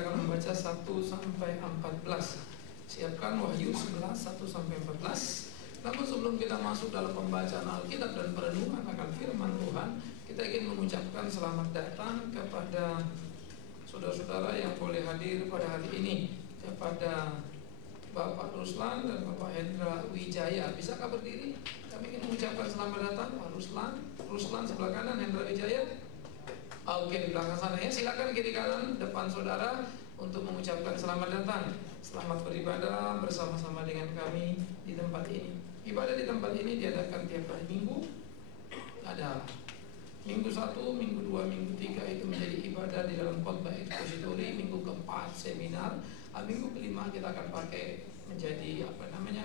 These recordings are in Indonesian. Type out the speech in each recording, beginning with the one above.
kita akan membaca 1 sampai 14. Siapkan Wahyu 11 1 sampai 14. Namun sebelum kita masuk dalam pembacaan Alkitab dan perenungan akan firman Tuhan, kita ingin mengucapkan selamat datang kepada saudara-saudara yang boleh hadir pada hari ini, kepada Bapak Ruslan dan Bapak Hendra Wijaya. Bisakah berdiri? Kami ingin mengucapkan selamat datang Pak Ruslan sebelah kanan, Hendra Wijaya. Oke, di belakang sana ya. Silakan kiri kanan depan saudara untuk mengucapkan selamat datang. Selamat beribadah bersama-sama dengan kami di tempat ini. Ibadah di tempat ini diadakan tiap hari Minggu. Ada Minggu 1, Minggu 2, Minggu 3 itu menjadi ibadah di dalam khotbah ekspositori. Minggu keempat seminar. Minggu kelima kita akan pakai menjadi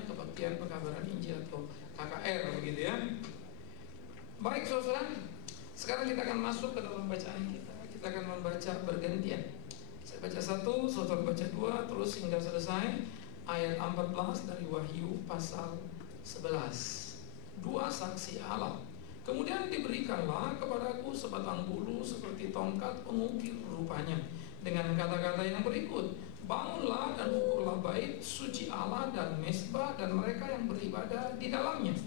kebaktian pekabaran Injil atau KKR begitu ya. Baik saudara, sekarang kita akan masuk ke dalam bacaan kita. Kita akan membaca bergantian. Saya baca 1, saudara baca 2, terus hingga selesai ayat 14 dari Wahyu pasal 11. Dua saksi Allah. Kemudian diberikanlah kepadaku sebatang bulu seperti tongkat pengukir rupanya, dengan kata-kata yang berikut: bangunlah dan ukurlah bait suci Allah dan mezbah dan mereka yang beribadah di dalamnya.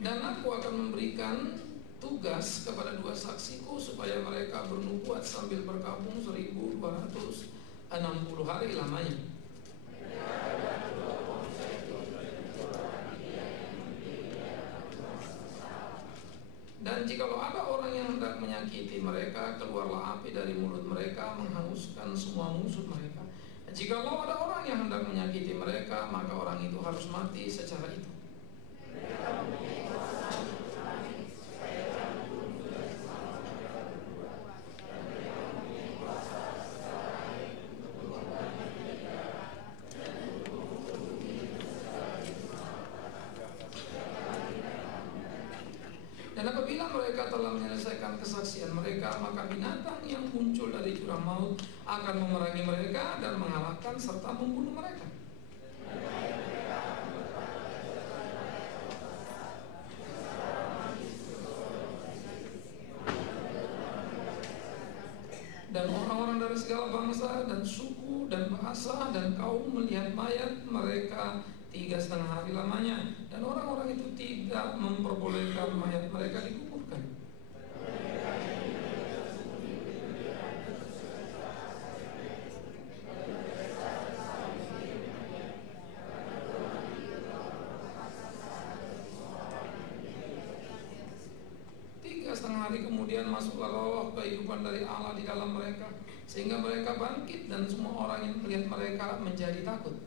Dan aku akan memberikan tugas kepada dua saksiku supaya mereka bernubuat sambil berkabung 1260 hari lamanya. Dan jikalau ada orang yang hendak menyakiti mereka, keluarlah api dari mulut mereka menghanguskan semua musuh mereka. Dan jikalau ada orang yang hendak menyakiti mereka, maka orang itu harus mati secara itu. Dan apabila mereka telah menyelesaikan kesaksian mereka, maka binatang yang muncul dari jurang maut akan memerangi mereka dan mengalahkan serta membunuh mereka. Dan orang-orang dari segala bangsa dan suku dan bahasa dan kaum melihat mayat mereka 3,5 hari lamanya, dan orang-orang itu tidak memperbolehkan mayat mereka dikuburkan. Hari kemudian masuklah roh kehidupan dari Allah di dalam mereka, sehingga mereka bangkit dan semua orang yang melihat mereka menjadi takut.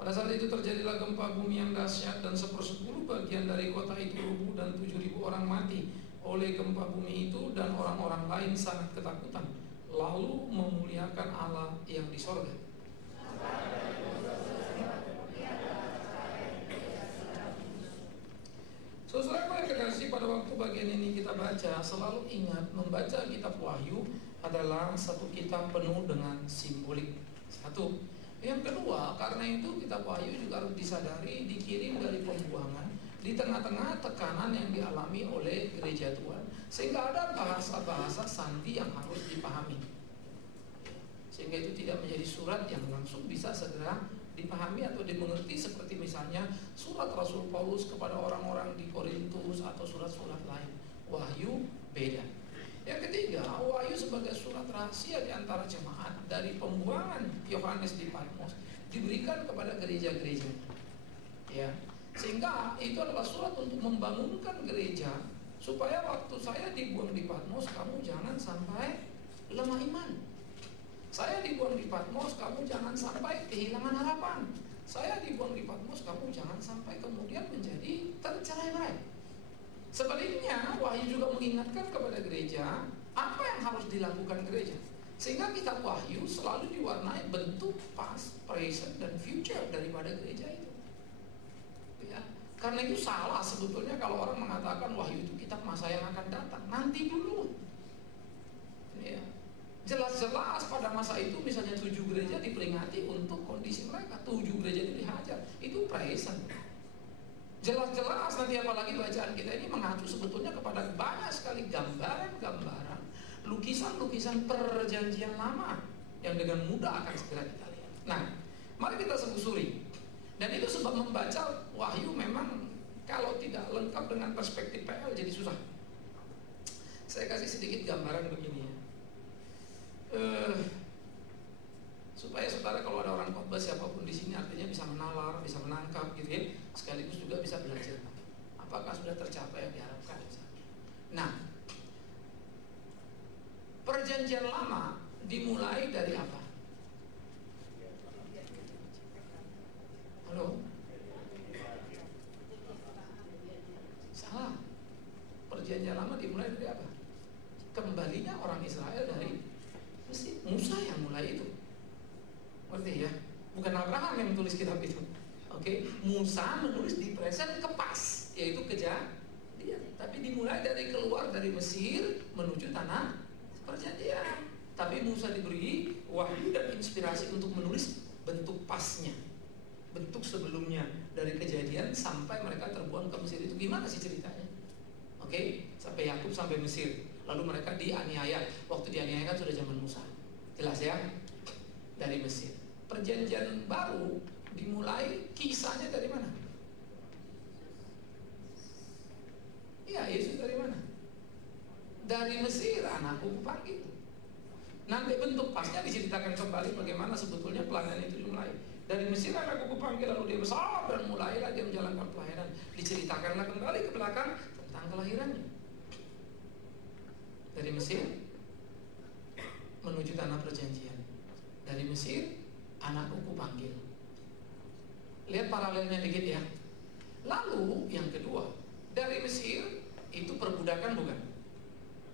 Pada saat itu terjadilah gempa bumi yang dahsyat, dan 1/10 bagian dari kota itu rubuh dan 7.000 orang mati oleh gempa bumi itu, dan orang-orang lain sangat ketakutan, lalu memuliakan Allah yang di sorga. Saudara yang kekasih, pada waktu bagian ini kita baca, selalu ingat membaca kitab Wahyu adalah satu kitab penuh dengan simbolik. Satu. Yang kedua, karena itu kitab Wahyu juga harus disadari dikirim dari pembuangan di tengah-tengah tekanan yang dialami oleh gereja Tuhan, sehingga ada bahasa-bahasa sandi yang harus dipahami, sehingga itu tidak menjadi surat yang langsung bisa segera dipahami atau dimengerti, seperti misalnya surat Rasul Paulus kepada orang-orang di Korintus atau surat-surat lain. Wahyu beda. Yang ketiga, Wahyu sebagai surat rahasia di antara jemaat dari pembuangan Yohanes di Patmos diberikan kepada gereja-gereja. Ya, sehingga itu adalah surat untuk membangunkan gereja supaya waktu saya dibuang di Patmos, kamu jangan sampai lemah iman. Saya dibuang di Patmos, kamu jangan sampai kehilangan harapan. Saya dibuang di Patmos, kamu jangan sampai kemudian menjadi tercerai-berai. Sebaliknya, Wahyu juga mengingatkan kepada gereja apa yang harus dilakukan gereja. Sehingga kitab Wahyu selalu diwarnai bentuk past, present, dan future daripada gereja itu. Ya. Karena itu salah sebetulnya kalau orang mengatakan Wahyu itu kitab masa yang akan datang. Nanti dulu. Ya. Jelas-jelas pada masa itu misalnya 7 gereja diperingati untuk kondisi mereka, 7 gereja itu dihajar, itu present. Jelas-jelas nanti apalagi bacaan kita ini mengacu sebetulnya kepada banyak sekali gambaran-gambaran, lukisan-lukisan perjanjian lama yang dengan mudah akan segera kita lihat. Nah, mari kita selusuri. Dan itu sebab membaca Wahyu memang kalau tidak lengkap dengan perspektif PL jadi susah. Saya kasih sedikit gambaran begini ya. Supaya saudara kalau ada orang khotbah siapapun di sini artinya bisa menalar, bisa menangkap gitu ya, sekaligus juga bisa belajar apakah sudah tercapai yang diharapkan. Nah, perjanjian lama dimulai dari apa? Halo? Salah. Perjanjian lama dimulai dari apa? Kembalinya orang Israel dari Mesir. Musa yang mulai itu. Ngerti ya? Bukan Abraham yang menulis kitab itu. Oke, Musa menulis di present ke pas, yaitu kejadian. Tapi dimulai dari keluar dari Mesir menuju tanah perjanjian. Tapi Musa diberi wahyu dan inspirasi untuk menulis bentuk pasnya, bentuk sebelumnya dari kejadian sampai mereka terbuang ke Mesir. Itu gimana sih ceritanya? Oke, sampai Yakub sampai Mesir. Lalu mereka dianiaya. Waktu dianiaya kan sudah zaman Musa. Jelas ya? Dari Mesir. Perjanjian baru dimulai kisahnya dari mana? Iya, Yesus dari mana? Dari Mesir, anakku kupanggil. Nanti bentuk pasnya diceritakan kembali bagaimana sebetulnya pelayanan itu dimulai. Dari Mesir anakku kupanggil, lalu dia besar dan mulailah dia menjalankan pelayanan. Diceritakanlah kembali ke belakang tentang kelahirannya. Dari Mesir menuju tanah perjanjian. Dari Mesir anakku kupanggil. Lihat paralelnya dikit ya. Lalu yang kedua, dari Mesir itu perbudakan bukan?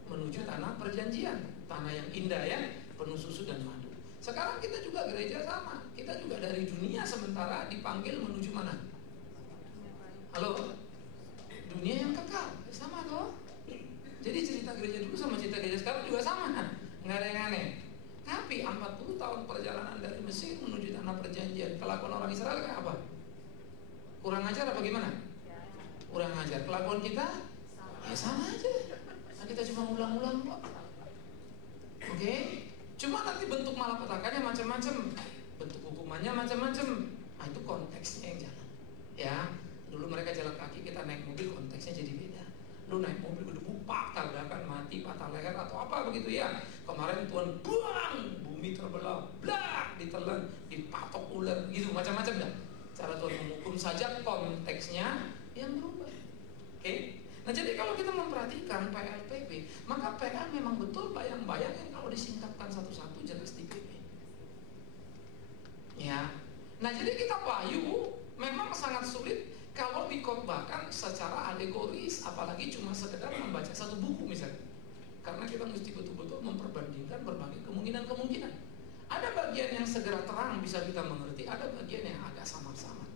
Menuju tanah perjanjian, tanah yang indah ya, penuh susu dan madu. Sekarang kita juga gereja sama. Kita juga dari dunia sementara dipanggil menuju mana? Halo? Dunia yang kekal. Sama toh? Jadi cerita gereja dulu sama cerita gereja sekarang juga sama. Nggak ada yang aneh. Tapi 40 tahun perjalanan dari Mesir menuju tanah perjanjian, kelakuan orang Israel kayak apa? Kurang ajar apa gimana? Kurang ajar. Kelakuan kita ya sama aja. Nah, kita cuma ulang-ulang kok. Oke? Cuma nanti bentuk malapetakannya macam-macam, bentuk hukumannya macam-macam. Nah, itu konteksnya yang jalan. Ya, dulu mereka jalan kaki, kita naik mobil, konteksnya jadi beda. Lu naik mobil gedebuk, tabrakan, mati, patah leher atau apa begitu ya. Kemarin Tuhan buang, bumi terbelah, blak, ditelan, dipatok ular, gitu macam-macam dah. Cara Tuhan menghukum saja konteksnya yang berubah. Oke? Nah, jadi kalau kita memperhatikan PLPP, maka PL memang betul bayang-bayang yang kalau disingkatkan satu-satu jelas di PP. Ya. Nah, jadi kitab Wahyu memang sangat sulit kalau dikhotbahkan secara alegoris, apalagi cuma sekedar membaca satu buku misalnya. Karena kita mesti betul-betul memperbandingkan berbagai kemungkinan-kemungkinan. Ada bagian yang segera terang bisa kita mengerti, ada bagian yang agak samar-samar.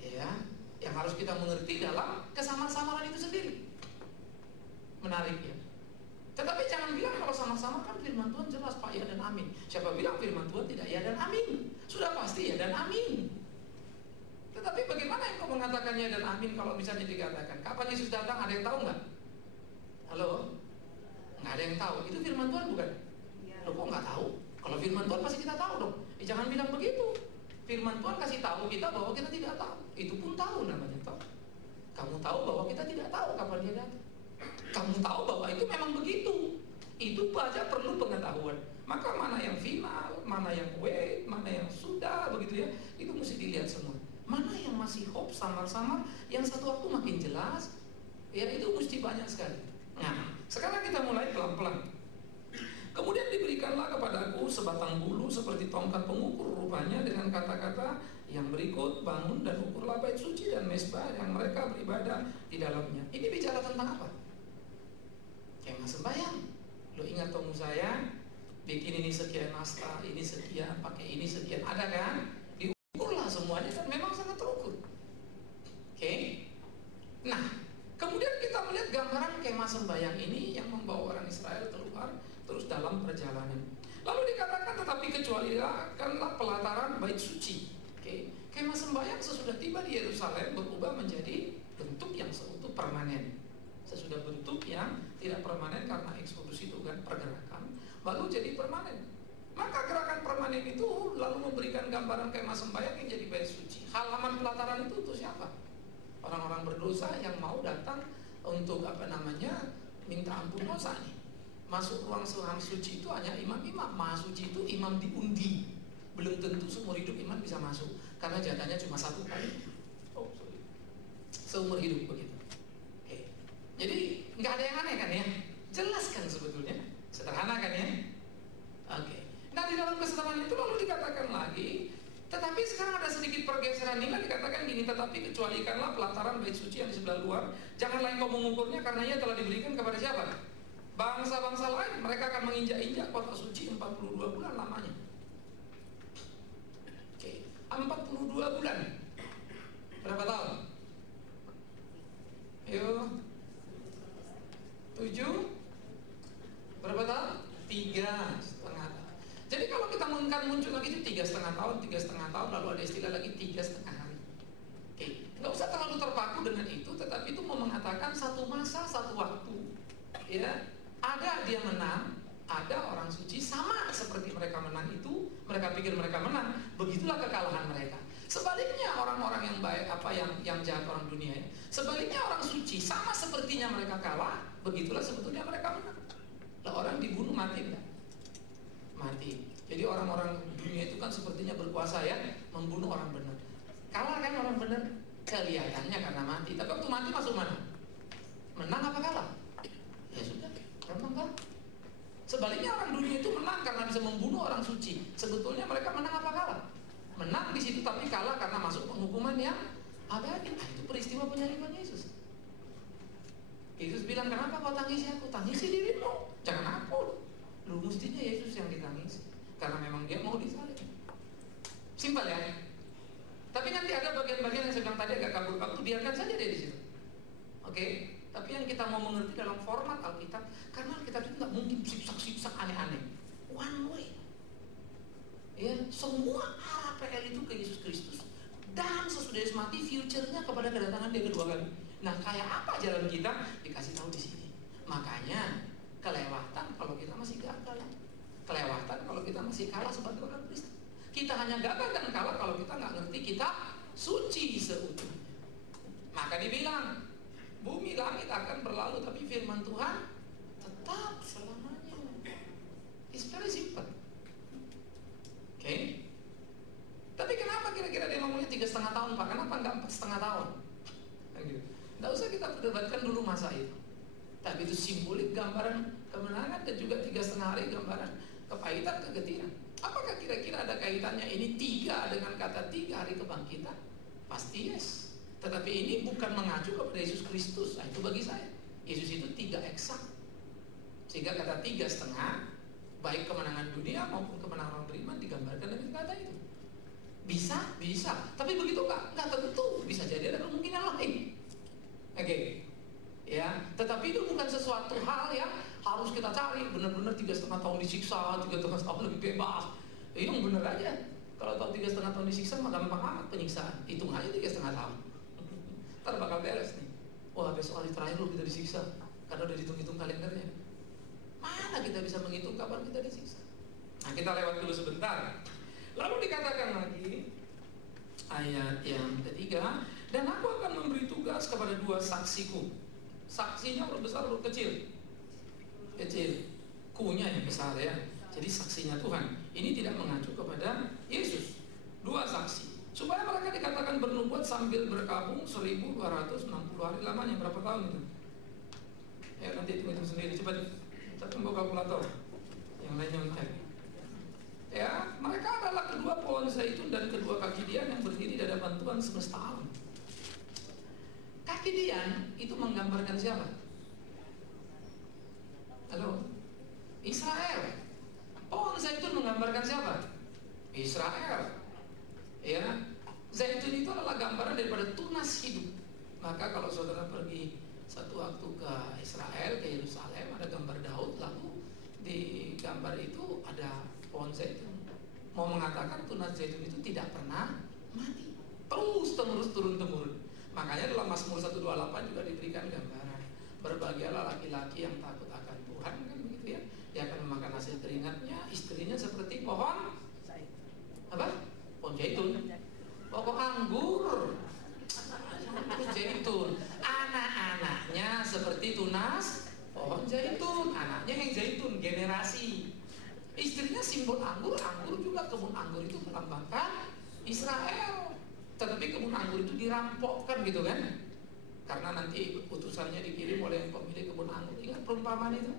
Ya, yang harus kita mengerti dalam kesamar-samaran itu sendiri. Menarik ya. Tetapi jangan bilang kalau samar-samar kan firman Tuhan jelas Pak ya dan amin. Siapa bilang firman Tuhan tidak ya dan amin? Sudah pasti ya dan amin. Tetapi bagaimana yang kau mengatakannya dan amin kalau misalnya dikatakan kapan Yesus datang, ada yang tahu nggak? Halo? Nggak ada yang tahu. Itu firman Tuhan bukan? Loh, kok nggak tahu? Kalau firman Tuhan pasti kita tahu dong. Jangan bilang begitu. Firman Tuhan kasih tahu kita bahwa kita tidak tahu. Itu pun tahu namanya tahu. Kamu tahu bahwa kita tidak tahu kapan dia datang. Kamu tahu bahwa itu memang begitu. Itu saja perlu pengetahuan. Maka mana yang final, mana yang wait, mana yang sudah begitu ya. Itu mesti dilihat semua. Mana yang masih hope samar-samar, yang satu waktu makin jelas, ya itu mesti banyak sekali. Nah, sekarang kita mulai pelan-pelan. Kemudian diberikanlah kepadaku sebatang bulu seperti tongkat pengukur rupanya dengan kata-kata yang berikut, bangun dan ukurlah bait suci dan mezbah yang mereka beribadah di dalamnya. Ini bicara tentang apa? Kemah sembahyang. Lo ingat temu saya, bikin ini sekian nasta, ini sekian, pakai ini sekian, ada kan? Diukur lah semuanya dan memang sangat terukur. Oke? Nah, kemudian kita melihat gambaran kemah sembahyang ini yang membawa orang Israel keluar terus dalam perjalanan. Lalu dikatakan tetapi kecualikanlah pelataran bait suci. Oke, kemah sembahyang sesudah tiba di Yerusalem berubah menjadi bentuk yang seutuh permanen. Sesudah bentuk yang tidak permanen karena eksodus itu kan pergerakan, baru jadi permanen. Maka gerakan permanen itu lalu memberikan gambaran kemah sembahyang yang jadi bait suci. Halaman pelataran itu untuk siapa? Orang-orang berdosa yang mau datang untuk minta ampun dosa nih. Masuk ruang suci itu hanya imam-imam. Maha suci itu imam diundi. Belum tentu seumur hidup imam bisa masuk karena jatahnya cuma 1 kali. Seumur hidup begitu. Oke. Jadi nggak ada yang aneh kan ya? Jelas kan sebetulnya. Sederhana kan ya? Oke. Nah di dalam kesetaraan itu lalu dikatakan lagi, tetapi sekarang ada sedikit pergeseran nilai. Dikatakan gini, tetapi kecualikanlah pelataran bait suci yang di sebelah luar, janganlah engkau mengukurnya karena ia telah diberikan kepada siapa? Bangsa-bangsa lain. Mereka akan menginjak-injak kota suci 42 bulan lamanya. Oke, 42 bulan. Berapa tahun? Ayo, 7. Berapa tahun? 3,5 tahun. Jadi kalau kita muncul lagi itu 3,5 tahun, 3,5 tahun, lalu ada istilah lagi 3,5 hari. Oke, nggak usah terlalu terpaku dengan itu, tetapi itu mau mengatakan satu masa, satu waktu. Ya, ada dia menang, ada orang suci sama seperti mereka menang itu, mereka pikir mereka menang, begitulah kekalahan mereka. Sebaliknya orang-orang yang baik yang jahat orang dunia ya. Sebaliknya orang suci sama sepertinya mereka kalah, begitulah sebetulnya mereka menang. Lah orang dibunuh mati enggak? Mati. Jadi orang-orang dunia itu kan sepertinya berkuasa ya, membunuh orang benar. Kalah kan orang benar? Kelihatannya karena mati. Tapi waktu mati masuk mana? Menang apa kalah? Ya sudah, menang kan? Sebaliknya orang dunia itu menang karena bisa membunuh orang suci. Sebetulnya mereka menang apa kalah? Menang di situ tapi kalah karena masuk penghukuman yang abadi. Itu peristiwa penyaliban Yesus. Yesus bilang, kenapa kau tangisi aku? Tangisi dirimu, jangan aku. Lu mestinya Yesus yang ditangisi karena memang dia mau disalib. Simpel ya. Tapi nanti ada bagian-bagian yang saya bilang tadi agak kabur-kabur, biarkan saja dia di situ. Oke? Tapi yang kita mau mengerti dalam format Alkitab, karena Alkitab itu nggak mungkin siksak-siksak aneh-aneh. One way. Ya, semua arah PL itu ke Yesus Kristus. Dan sesudah Yesus mati, future-nya kepada kedatangan dia kedua kali. Nah, kayak apa jalan kita? Dikasih tahu di sini. Makanya kelewatan kalau kita masih gagal. Kelewatan kalau kita masih kalah sebagai orang Kristen. Kita hanya gagal dan kalah kalau kita nggak ngerti kita suci seutuhnya. Maka dibilang, bumi langit akan berlalu, tapi firman Tuhan tetap selamanya. It's very simple. Oke? Tapi kenapa kira-kira dia ngomongnya 3,5 tahun Pak? Kenapa nggak 4,5 tahun? Nggak usah kita perdebatkan dulu masa itu. Tapi itu simbolik gambaran kemenangan, dan juga 3,5 hari gambaran kepahitan, kegetiran. Apakah kira-kira ada kaitannya ini 3 dengan kata 3 hari kebangkitan? Pasti yes. Tetapi ini bukan mengacu kepada Yesus Kristus. Nah, itu bagi saya Yesus itu 3 eksak. Sehingga kata 3,5 baik kemenangan dunia maupun kemenangan orang beriman digambarkan dengan kata itu. Bisa, tapi begitu nggak tentu. Bisa jadi ada kemungkinan lain. Oke. Ya, tetapi itu bukan sesuatu hal yang harus kita cari. Benar-benar 3,5 tahun disiksa, 3,5 tahun lebih bebas. Yang benar aja. Kalau tahu 3,5 tahun disiksa, maka gampang amat penyiksaan. Hitung aja 3,5 tahun. Ntar bakal beres nih. Wah, besok hari terakhir lu kita disiksa, karena udah dihitung-hitung kalendernya. Mana kita bisa menghitung kapan kita disiksa? Nah, kita lewat dulu sebentar. Lalu dikatakan lagi ayat yang ketiga, dan aku akan memberi tugas kepada 2 saksiku. Saksinya huruf besar, huruf kecil. Kecil. Kunya yang besar ya. Jadi saksinya Tuhan. Ini tidak mengacu kepada Yesus. 2 saksi. Supaya mereka dikatakan bernubuat sambil berkabung 1260 hari lamanya. Berapa tahun itu? Ya nanti hitung sendiri. Cepat. Kita tunggu kalkulator. Yang lainnya mentek. Ya, mereka adalah kedua pohon zaitun dan kedua kaki dian yang berdiri di hadapan Tuhan semesta alam. Kaki dian itu menggambarkan siapa? Halo? Israel. Pohon zaitun menggambarkan siapa? Israel. Ya, zaitun itu adalah gambaran daripada tunas hidup. Maka kalau saudara pergi satu waktu ke Israel, ke Yerusalem, ada gambar Daud, lalu di gambar itu ada pohon zaitun. Mau mengatakan tunas zaitun itu tidak pernah mati, terus turun-temurun. Makanya dalam Mazmur 128 juga diberikan gambaran, berbahagialah laki-laki yang takut akan Tuhan, kan begitu ya. Dia akan memakan hasil keringatnya, istrinya seperti pohon apa? Pohon zaitun, pokok anggur, zaitun. Anak-anaknya seperti tunas pohon zaitun, anaknya yang zaitun, generasi. Istrinya simbol anggur, anggur juga, kebun anggur itu melambangkan Israel. Tetapi kebun anggur itu dirampokkan gitu kan, karena nanti utusannya dikirim oleh pemilik kebun anggur. Ingat perumpamaan itu?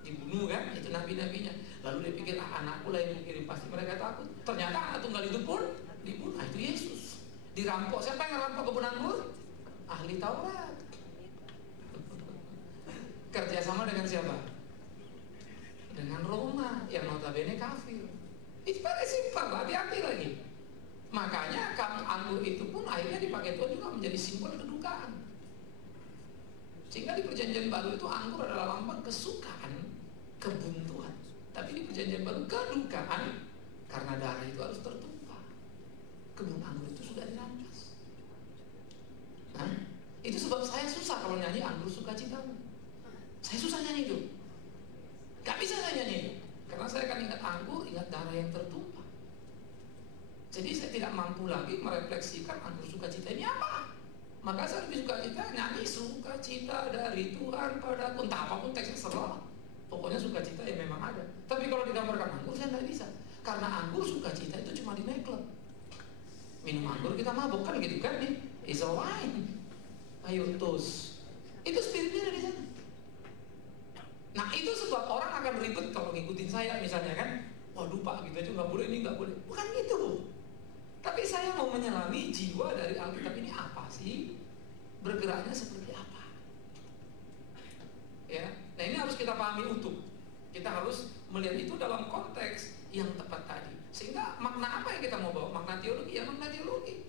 Dibunuh kan, itu nabi-nabinya. Lalu dia pikir, anakku lah yang dikirim, pasti mereka takut. Ternyata anak tunggal itu pun dibunuh. Itu Yesus. Dirampok. Siapa yang ngerampok kebun anggur? Ahli Taurat. Kerjasama dengan siapa? Dengan Roma, yang notabene kafir. Itu pada simpel, hati-hati lagi. Makanya anggur itu pun akhirnya dipakai Tuhan juga menjadi simbol kedukaan. Sehingga di perjanjian baru itu anggur adalah lambang kesukaan kebun Tuhan. Tapi di perjanjian baru kedukaan, karena darah itu harus tertumpah. Kebun anggur itu sudah dirampas. Nah, itu sebab saya susah kalau nyanyi anggur sukacitamu. Saya susah nyanyi itu. Gak bisa saya nyanyi itu. Karena saya kan ingat anggur, ingat darah yang tertumpah. Jadi saya tidak mampu lagi merefleksikan anggur sukacita ini apa. Maka saya lebih sukacita nyanyi sukacita dari Tuhan padaku. Entah apapun teksnya serah. Pokoknya sukacita yang memang ada. Tapi kalau digambarkan anggur saya tidak bisa. Karena anggur sukacita itu cuma di nightclub. Minum anggur kita mabuk kan gitu kan nih. Is a wine. Ayo tos. Itu spiritnya ada di sana. Nah itu sebab orang akan ribet kalau ngikutin saya misalnya kan. Waduh Pak gitu aja nggak boleh, ini nggak boleh. Bukan gitu loh. Tapi saya mau menyelami jiwa dari Alkitab ini apa sih? Bergeraknya seperti apa? Ya, nah ini harus kita pahami utuh. Kita harus melihat itu dalam konteks yang tepat tadi. Sehingga makna apa yang kita mau bawa? Makna teologi, ya makna teologi.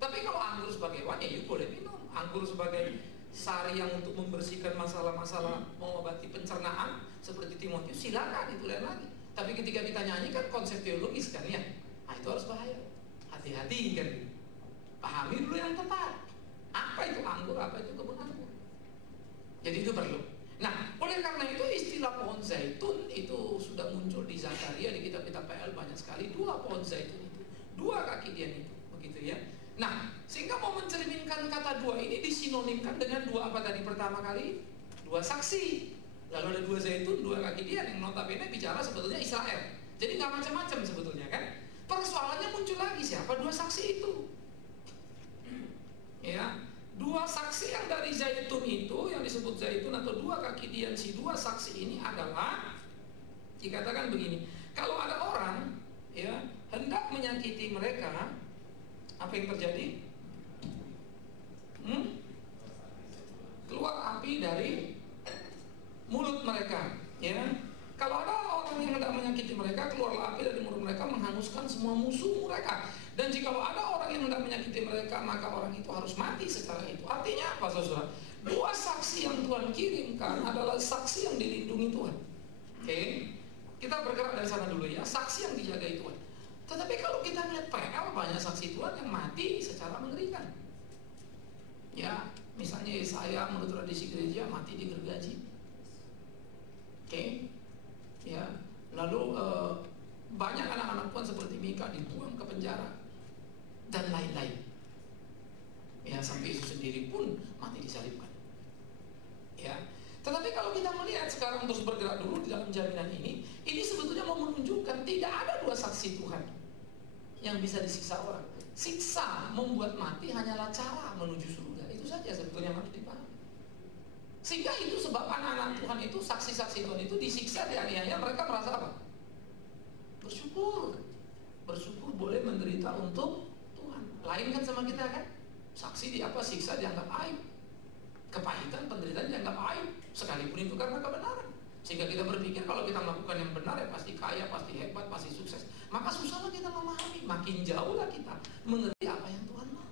Tapi kalau anggur sebagai wine, ya boleh minum. Anggur sebagai sari yang untuk membersihkan masalah-masalah, mengobati pencernaan seperti Timotius, silakan, itu lain lagi. Tapi ketika kita nyanyi kan konsep teologis kan ya. Nah itu harus bahaya. Hati-hati kan. Pahami dulu yang tepat. Apa itu anggur, apa itu kebun anggur. Jadi itu perlu. Nah, oleh karena itu istilah pohon zaitun itu sudah muncul di Zakaria, di kitab-kitab PL banyak sekali. Dua pohon zaitun itu, dua kaki dian itu, begitu ya. Nah, sehingga mau mencerminkan kata dua ini disinonimkan dengan dua apa tadi pertama kali? Dua saksi. Lalu ada dua zaitun, dua kaki dian yang notabene bicara sebetulnya Israel. Jadi nggak macam-macam sebetulnya kan. Persoalannya muncul lagi, siapa dua saksi itu? Ya, dua saksi yang dari zaitun itu, yang disebut zaitun atau dua kaki dian, si dua saksi ini adalah dikatakan begini. Kalau ada orang ya hendak menyakiti mereka, apa yang terjadi? Keluar api dari mulut mereka, ya. Kalau ada orang yang hendak menyakiti mereka, keluarlah api dari mulut mereka menghanguskan semua musuh mereka. Dan jikalau ada orang yang hendak menyakiti mereka, maka orang itu harus mati secara itu. Artinya apa, saudara? Dua saksi yang Tuhan kirimkan adalah saksi yang dilindungi Tuhan. Oke, kita bergerak dari sana dulu ya. Saksi yang dijagai Tuhan. Tetapi kalau kita melihat PL, banyak saksi Tuhan yang mati secara mengerikan. Ya, misalnya Yesaya menurut tradisi gereja mati digergaji. Oke. Ya, lalu banyak anak-anak Tuhan seperti Mika dibuang ke penjara dan lain-lain. Ya, sampai Yesus sendiri pun mati disalibkan. Ya, tetapi kalau kita melihat sekarang terus bergerak dulu di dalam jaminan ini sebetulnya mau menunjukkan tidak ada dua saksi Tuhan yang bisa disiksa orang. Siksa membuat mati hanyalah cara menuju surga. Itu saja sebetulnya harus dipahami. Sehingga itu sebab anak-anak Tuhan itu, saksi-saksi Tuhan itu disiksa, dianiaya, mereka merasa apa? Bersyukur. Bersyukur boleh menderita untuk Tuhan. Lain kan sama kita kan? Saksi di apa? Siksa dianggap aib. Kepahitan, penderitaan dianggap aib. Sekalipun itu karena kebenaran. Sehingga kita berpikir kalau kita melakukan yang benar ya pasti kaya, pasti hebat, pasti sukses. Maka susahlah kita memahami, makin jauhlah kita mengerti apa yang Tuhan mau.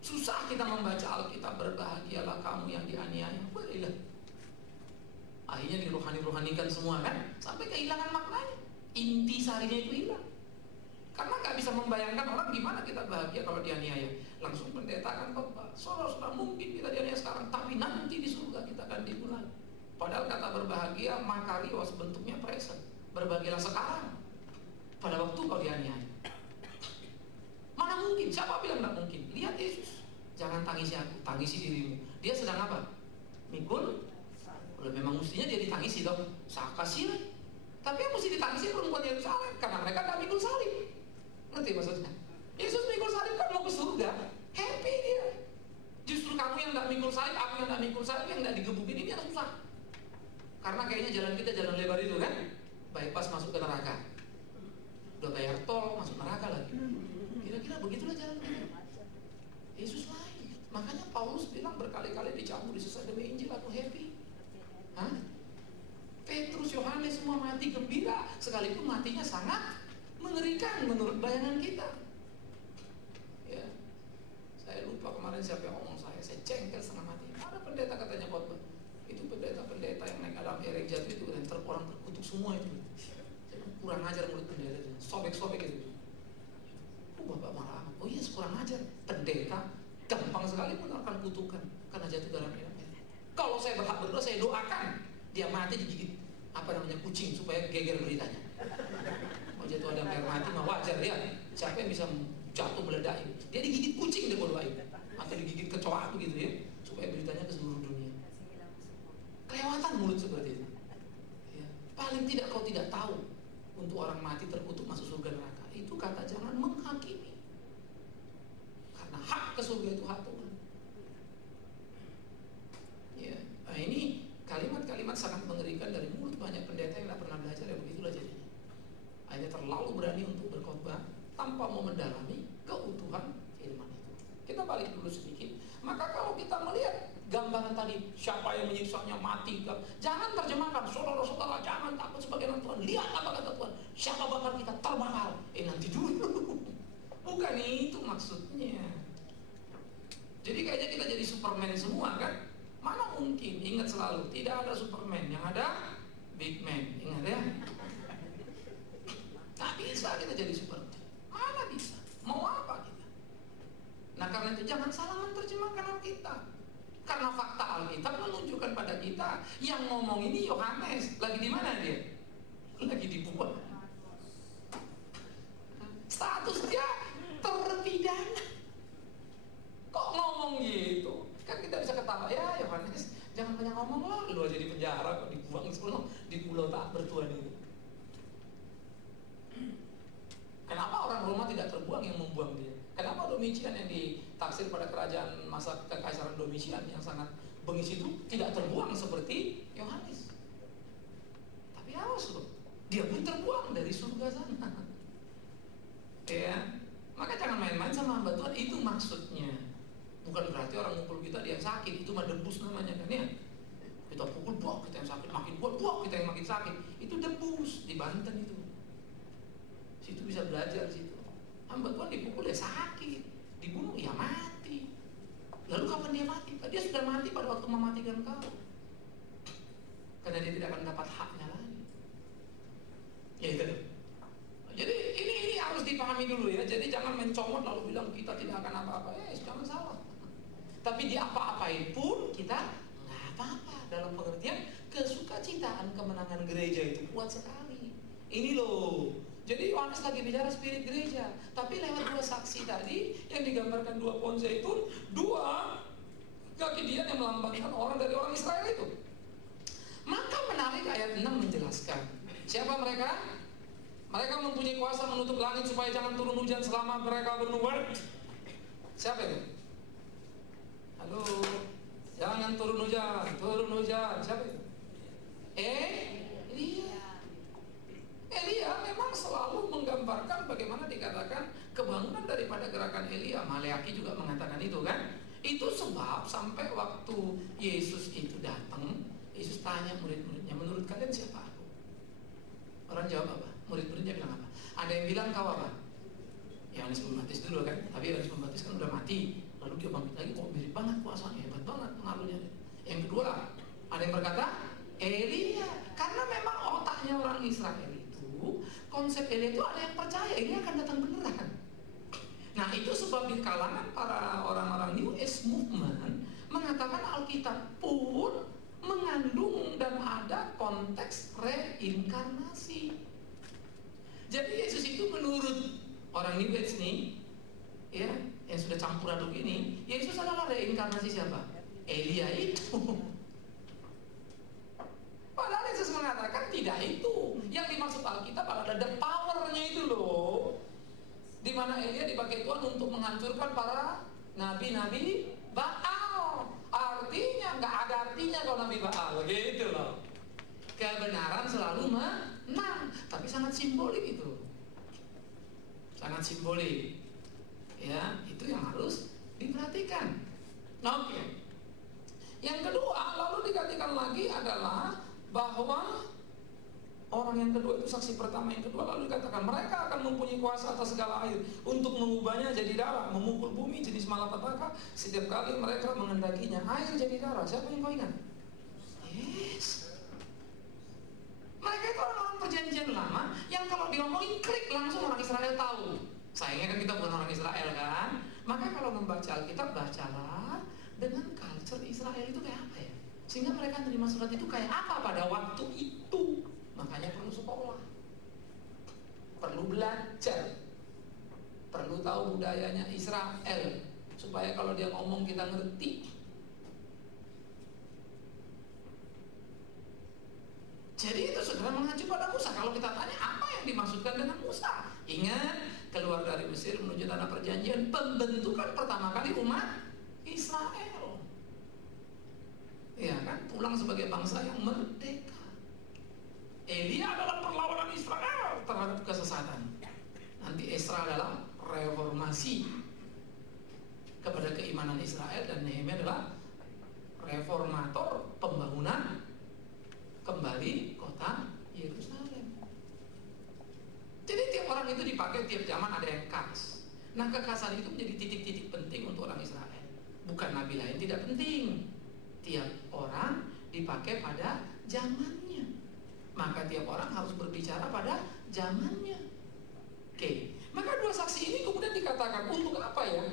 Susah kita membaca Alkitab, berbahagialah kamu yang dianiaya. Bolehlah. Akhirnya dirohani-rohanikan semua kan, sampai kehilangan maknanya. Inti sarinya itu hilang. Karena nggak bisa membayangkan orang gimana kita bahagia kalau dianiaya. Langsung pendeta akan khotbah, saudara-saudara mungkin kita dianiaya sekarang, tapi nanti di surga kita akan dimulai. Padahal kata berbahagia makarios bentuknya present. Berbahagialah sekarang pada waktu kau dianiaya. Mana mungkin? Siapa bilang tidak mungkin? Lihat Yesus. Jangan tangisi aku, tangisi dirimu. Dia sedang apa? Mikul. Kalau memang mestinya dia ditangisi dong. Kasihan. Tapi yang mesti ditangisi perempuan Yerusalem karena mereka tidak mikul salib. Ngerti maksudnya? Yesus mikul salib kan mau ke surga. Happy dia. Justru kamu yang tidak mikul salib, aku yang tidak mikul salib, yang tidak digebukin ini yang susah. Karena kayaknya jalan kita jalan lebar itu kan, bypass masuk ke neraka. Udah bayar tol, masuk neraka lagi. Kira-kira begitulah jalan kita. Yesus lain. Makanya Paulus bilang berkali-kali dicampur disusah demi Injil, aku happy. Hah? Petrus, Yohanes semua mati gembira, sekalipun matinya sangat mengerikan menurut bayangan kita. Ya, saya lupa kemarin siapa yang ngomong saya jengkel setengah mati. Ada pendeta katanya khotbah. Itu pendeta-pendeta yang naik Adam Erek Jatuh itu kan orang terkutuk semua itu. Kurang ajar mulut pendeta itu. Sobek-sobek itu. Bapak marah. Oh iya, kurang ajar. Pendeta gampang sekali menerapkan kutukan karena jatuh dalam Adam Erek. Kalau saya berhak berdoa, saya doakan dia mati digigit kucing supaya geger beritanya. Kalau jatuh Adam Erek mati mah wajar ya. Siapa yang bisa jatuh meledak? Dia digigit kucing dia doain. Atau digigit kecoa begitu ya, supaya beritanya ke seluruh dunia. Kelewatan mulut seperti itu ya. Paling tidak kau tidak tahu untuk orang mati terkutuk masuk surga neraka. Itu kata jangan menghakimi. Karena hak ke surga itu hak Tuhan ya. Nah ini kalimat-kalimat sangat mengerikan dari mulut banyak pendeta yang tidak pernah belajar ya. Begitulah jadinya. Akhirnya terlalu berani untuk berkhotbah tanpa mau mendalami keutuhan firman itu. Kita balik dulu sedikit. Maka kalau kita melihat gambaran tadi, siapa yang menyiksanya mati, jangan terjemahkan, saudara-saudara jangan takut sebagai anak Tuhan. Lihat apa kata Tuhan, siapa bakal kita terbakar. Nanti dulu. Bukan itu maksudnya. Jadi kayaknya kita jadi Superman semua kan. Mana mungkin, ingat selalu, tidak ada Superman, yang ada Big Man. Ingat ya. Tak bisa kita jadi Superman. Mana bisa, mau apa kita? Nah karena itu jangan salah menerjemahkan Alkitab. Karena fakta Alkitab menunjukkan pada kita yang ngomong ini Yohanes. Lagi di mana dia? Lagi dibuat. Status dia terpidana. Kok ngomong gitu? Kan kita bisa ketawa, ya Yohanes jangan banyak ngomong lah, lu aja di penjara kok dibuang di pulau tak bertuan ini. Kenapa orang Roma tidak terbuang yang membuang dia? Kenapa Domitian yang ditaksir pada kerajaan masa kekaisaran Domitian yang sangat bengis itu tidak terbuang seperti Yohanes? Tapi awas loh, dia pun terbuang dari surga sana. Ya, maka jangan main-main sama hamba Tuhan, itu maksudnya. Bukan berarti orang mukul kita dia yang sakit, itu mah debus namanya kan ya. Kita pukul buak kita yang sakit, makin buak kita yang makin sakit. Itu debus di Banten itu. Situ bisa belajar situ. Hamba Tuhan dipukul ya sakit, dibunuh ya mati. Lalu kapan dia mati? Dia sudah mati pada waktu mematikan kau. Karena dia tidak akan dapat haknya lagi. Ya itu. Jadi ini harus dipahami dulu ya. Jadi jangan mencomot lalu bilang kita tidak akan apa-apa. Jangan salah. Tapi di apa-apain pun kita nggak apa-apa. Dalam pengertian kesukacitaan kemenangan gereja itu kuat sekali. Ini loh. Jadi Yohanes lagi bicara spirit gereja, tapi lewat dua saksi tadi yang digambarkan dua pohon zaitun, dua kaki dia yang melambangkan orang dari orang Israel itu. Maka menarik ayat 6 menjelaskan. Siapa mereka? Mereka mempunyai kuasa menutup langit supaya jangan turun hujan selama mereka bernubuat. Siapa itu? Halo, jangan turun hujan, Siapa itu? Elia memang selalu menggambarkan bagaimana dikatakan kebangunan daripada gerakan Elia. Maleaki juga mengatakan itu kan. Itu sebab sampai waktu Yesus itu datang, Yesus tanya murid-muridnya, menurut kalian siapa aku? Orang jawab apa? Murid-muridnya bilang apa? Ada yang bilang kau apa? Yohanes Pembaptis dulu kan, tapi Yohanes Pembaptis kan udah mati. Lalu dia bangkit lagi, kok mirip banget kuasanya, hebat banget pengaruhnya. Yang kedua, ada yang berkata Elia, karena memang otaknya orang Israel itu, konsep Elia itu ada yang percaya Elia akan datang beneran. Nah itu sebab di kalangan para orang-orang New Age Movement mengatakan Alkitab pun mengandung dan ada konteks reinkarnasi. Jadi Yesus itu menurut orang New Age nih, ya, yang sudah campur aduk ini, Yesus adalah reinkarnasi siapa? Elia itu. Padahal Yesus mengatakan tidak itu. Yang dimaksud Alkitab adalah the power-nya itu loh. Di mana Elia dipakai Tuhan untuk menghancurkan para nabi-nabi Baal. Artinya nggak ada artinya kalau nabi Baal, gitu loh. Kebenaran selalu menang, tapi sangat simbolik itu. Sangat simbolik. Ya, itu yang harus diperhatikan. Oke. Yang kedua, lalu dikatakan lagi adalah bahwa orang yang kedua itu saksi pertama yang kedua, lalu dikatakan mereka akan mempunyai kuasa atas segala air untuk mengubahnya jadi darah, memukul bumi jenis malapetaka setiap kali mereka mengendakinya. Air jadi darah, siapa yang kau ingat? Yes. Mereka itu orang-orang perjanjian lama yang kalau diomongin klik langsung orang Israel tahu. Sayangnya kan kita bukan orang Israel kan. Maka kalau membaca Alkitab, bacalah dengan culture Israel itu kayak apa ya, sehingga mereka terima surat itu kayak apa pada waktu itu. Makanya perlu sekolah, perlu belajar, perlu tahu budayanya Israel, supaya kalau dia ngomong kita ngerti. Jadi itu saudara mengacu pada Musa. Kalau kita tanya apa yang dimaksudkan dengan Musa, ingat keluar dari Mesir menuju tanah perjanjian, pembentukan pertama kali umat Israel, ya kan, pulang sebagai bangsa yang merdeka. Elia adalah perlawanan Israel terhadap kesesatan. Nanti Esra adalah reformasi kepada keimanan Israel, dan Nehemia adalah reformator pembangunan kembali kota Yerusalem. Jadi tiap orang itu dipakai tiap zaman ada yang khas. Nah kekhasan itu menjadi titik-titik penting untuk orang Israel. Bukan nabi lain tidak penting. Tiap orang dipakai pada zamannya. Maka tiap orang harus berbicara pada zamannya. Oke. Maka dua saksi ini kemudian dikatakan untuk apa ya?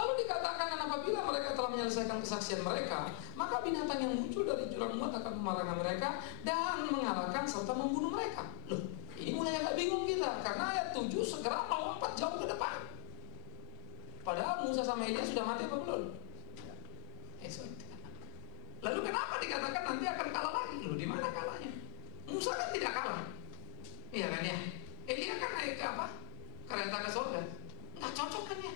Lalu dikatakan, dan apabila mereka telah menyelesaikan kesaksian mereka, maka binatang yang muncul dari jurang muat akan memarahkan mereka dan mengalahkan serta membunuh mereka. Loh, ini mulai agak bingung kita, karena ayat 7 segera melompat jauh ke depan. Padahal Musa sama Elia sudah mati apa belum? Lalu kenapa dikatakan nanti akan kalah lagi? Loh, di mana kalahnya? Musa kan tidak kalah, iya kan ya? Elia kan naik ke apa? Kereta ke sorga. Nggak cocok kan ya?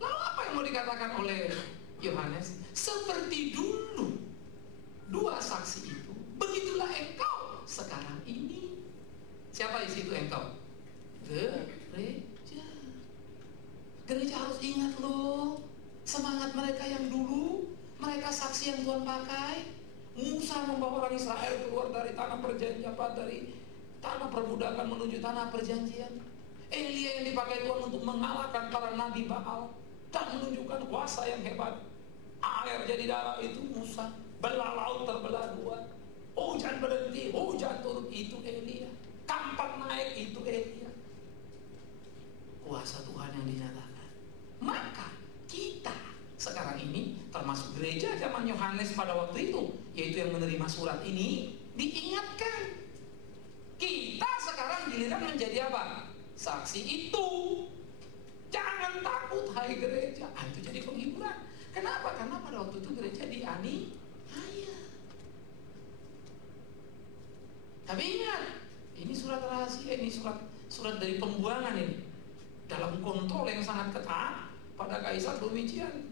Lalu apa yang mau dikatakan oleh Yohanes? Seperti dulu dua saksi itu, begitulah engkau sekarang ini. Siapa isi itu engkau? Gereja. Gereja harus ingat loh, semangat mereka yang dulu, mereka saksi yang Tuhan pakai. Musa membawa orang Israel keluar dari tanah perjanjian, dari tanah perbudakan menuju tanah perjanjian. Elia yang dipakai Tuhan untuk mengalahkan para nabi Baal dan menunjukkan kuasa yang hebat. Air jadi darah itu Musa, belah laut terbelah dua, hujan berhenti, hujan turun, itu Elia. Kampak naik, itu Elia. Kuasa Tuhan yang dinyatakan. Maka kita sekarang ini, termasuk gereja zaman Yohanes pada waktu itu, yaitu yang menerima surat ini, diingatkan kita sekarang giliran menjadi apa? Saksi itu. Jangan takut hai gereja. Itu jadi penghiburan. Kenapa? Karena pada waktu itu gereja dianiaya. Tapi ingat, ini surat rahasia, ini surat dari pembuangan ini, dalam kontrol yang sangat ketat pada Kaisar Domitian.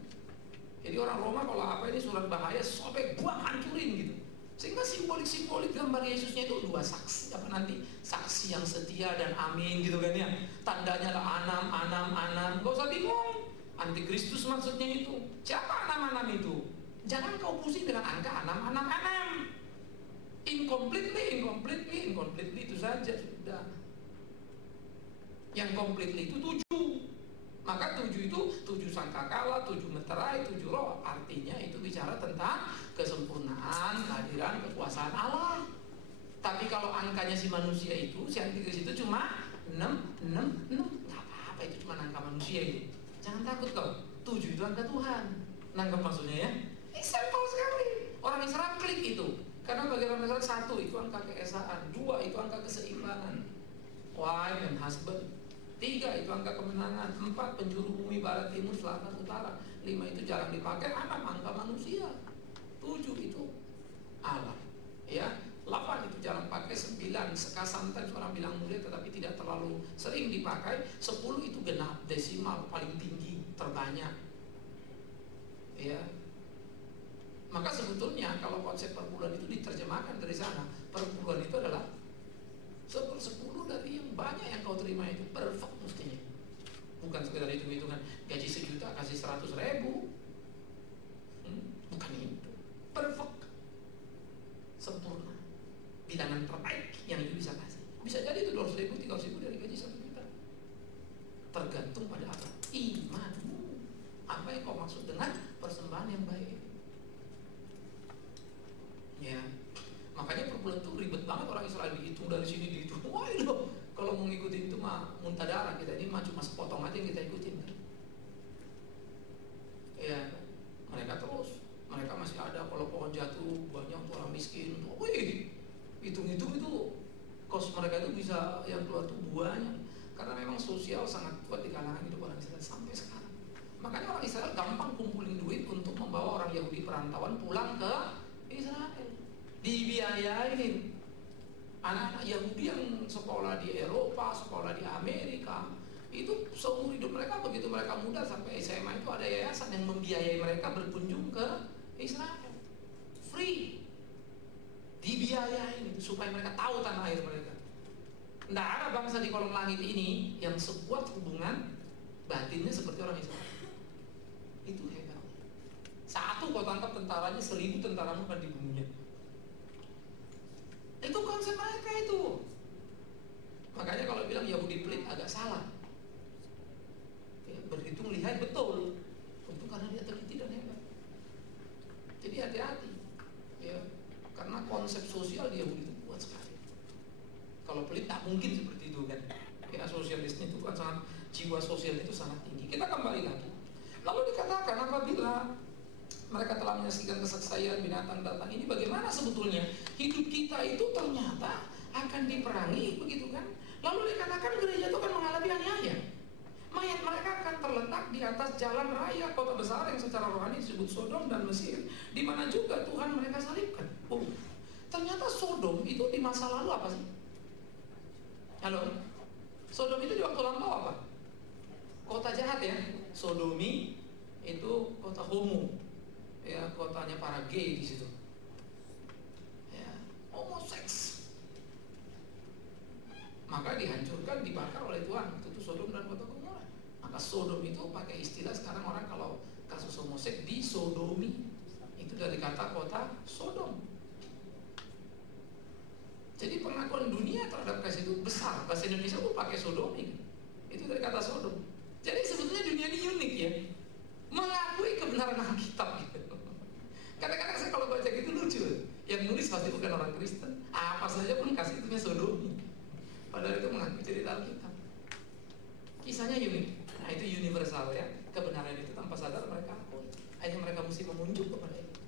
Jadi orang Roma kalau apa ini surat bahaya, sobek, buang, hancurin gitu. Sehingga simbolik-simbolik gambar Yesusnya itu dua saksi, apa nanti saksi yang setia dan amin gitu kan ya. Tandanya lah anam. Gak usah bingung. Antikristus maksudnya itu. Siapa anam-anam itu? Jangan kau pusing dengan angka 666. Incompletely itu saja sudah. Yang completely itu 7. Maka 7 itu 7 sangkakala, 7 meterai, 7 roh. Artinya itu bicara tentang kesempurnaan, kehadiran, kekuasaan Allah. Tapi kalau angkanya si manusia itu, si antikris itu cuma 6. Gak apa-apa, itu cuma angka manusia itu. Jangan takut kau. 7 itu angka Tuhan. Nangkep maksudnya ya? Simple sekali. Orang Israel klik itu. Karena bagi orang Israel 1 itu angka keesaan, 2 itu angka keseimbangan, wife and husband, 3 itu angka kemenangan, 4 penjuru bumi barat timur selatan utara, 5 itu jarang dipakai, 6 angka manusia, 7 itu Allah, ya, 8 itu jarang pakai, 9 sometimes orang bilang mulia tetapi tidak terlalu sering dipakai, 10 itu genap desimal paling tinggi terbanyak, ya. Maka sebetulnya kalau konsep perpuluhan itu diterjemahkan dari sana, perpuluhan itu adalah 1/10 dari yang banyak yang kau terima itu perfect mestinya. Bukan sekedar hitung-hitungan gaji 1 juta kasih 100.000. Bukan itu. Perfect. Sempurna. Bilangan terbaik yang itu bisa kasih. Bisa jadi itu 200.000, 300.000 dari gaji 1 juta. Tergantung pada apa? Imanmu. Apa yang kau maksud dengan persembahan yang baik? Ya, makanya perpuluhan itu ribet banget, orang Israel dihitung dari sini dihitung. Wah loh, kalau mau ngikutin itu mah muntah darah. Kita ini mah cuma sepotong aja yang kita ikutin kan. Ya, mereka masih ada kalau pohon jatuh banyak untuk orang miskin. Wih, hitung-hitung itu kos mereka itu bisa yang keluar tuh buahnya. Karena memang sosial sangat kuat di kalangan hidup orang Israel sampai sekarang. Makanya orang Israel gampang kumpulin duit untuk membawa orang Yahudi perantauan pulang ke Israel, dibiayain. Anak-anak Yahudi yang sekolah di Eropa, sekolah di Amerika, itu seumur hidup mereka begitu mereka muda sampai SMA itu ada yayasan yang membiayai mereka berkunjung ke Israel, free, dibiayain itu supaya mereka tahu tanah air mereka. Tidak ada bangsa di kolong langit ini yang sekuat hubungan batinnya seperti orang Israel. Itu hebat. 1 kau tangkap tentaranya, 1000 tentaramu kan dibunuhnya. Itu konsep mereka itu. Makanya kalau bilang Yahudi pelit agak salah. Ya, berhitung lihat betul. Itu karena dia teliti dan hebat. Jadi hati-hati. Ya, karena konsep sosial di Yahudi itu kuat sekali. Kalau pelit tak mungkin seperti itu kan. Ya, sosialisnya itu kan sangat, jiwa sosial itu sangat tinggi. Kita kembali lagi. Lalu dikatakan apabila mereka telah menyaksikan kesaksian binatang datang ini, bagaimana sebetulnya hidup kita itu ternyata akan diperangi, begitu kan? Lalu dikatakan gereja itu akan mengalami aniaya. Mayat mereka akan terletak di atas jalan raya kota besar yang secara rohani disebut Sodom dan Mesir, di mana juga Tuhan mereka salibkan. Ternyata Sodom itu di masa lalu apa sih? Halo? Sodom itu di waktu lampau apa? Kota jahat ya. Sodomi itu kota homo. Ya, kotanya para gay di situ. Ya, homoseks. Maka dihancurkan, dibakar oleh Tuhan. Itu Sodom dan kota Gomora. Maka Sodom itu pakai istilah sekarang orang kalau kasus homoseks disodomi. Itu dari kata kota Sodom. Jadi pengakuan dunia terhadap kasih itu besar. Bahasa Indonesia pun pakai sodomi. Itu dari kata Sodom. Jadi sebetulnya dunia ini unik ya, mengakui kebenaran Alkitab gitu. Kadang-kadang saya kalau baca gitu lucu. Yang nulis pasti bukan orang Kristen. Apa saja pun kasih itunya sodomi. Padahal itu mengakui cerita Alkitab. Kisahnya unik. Nah itu universal ya. Kebenaran itu tanpa sadar mereka akui. Hanya mereka mesti memunjuk kepada itu.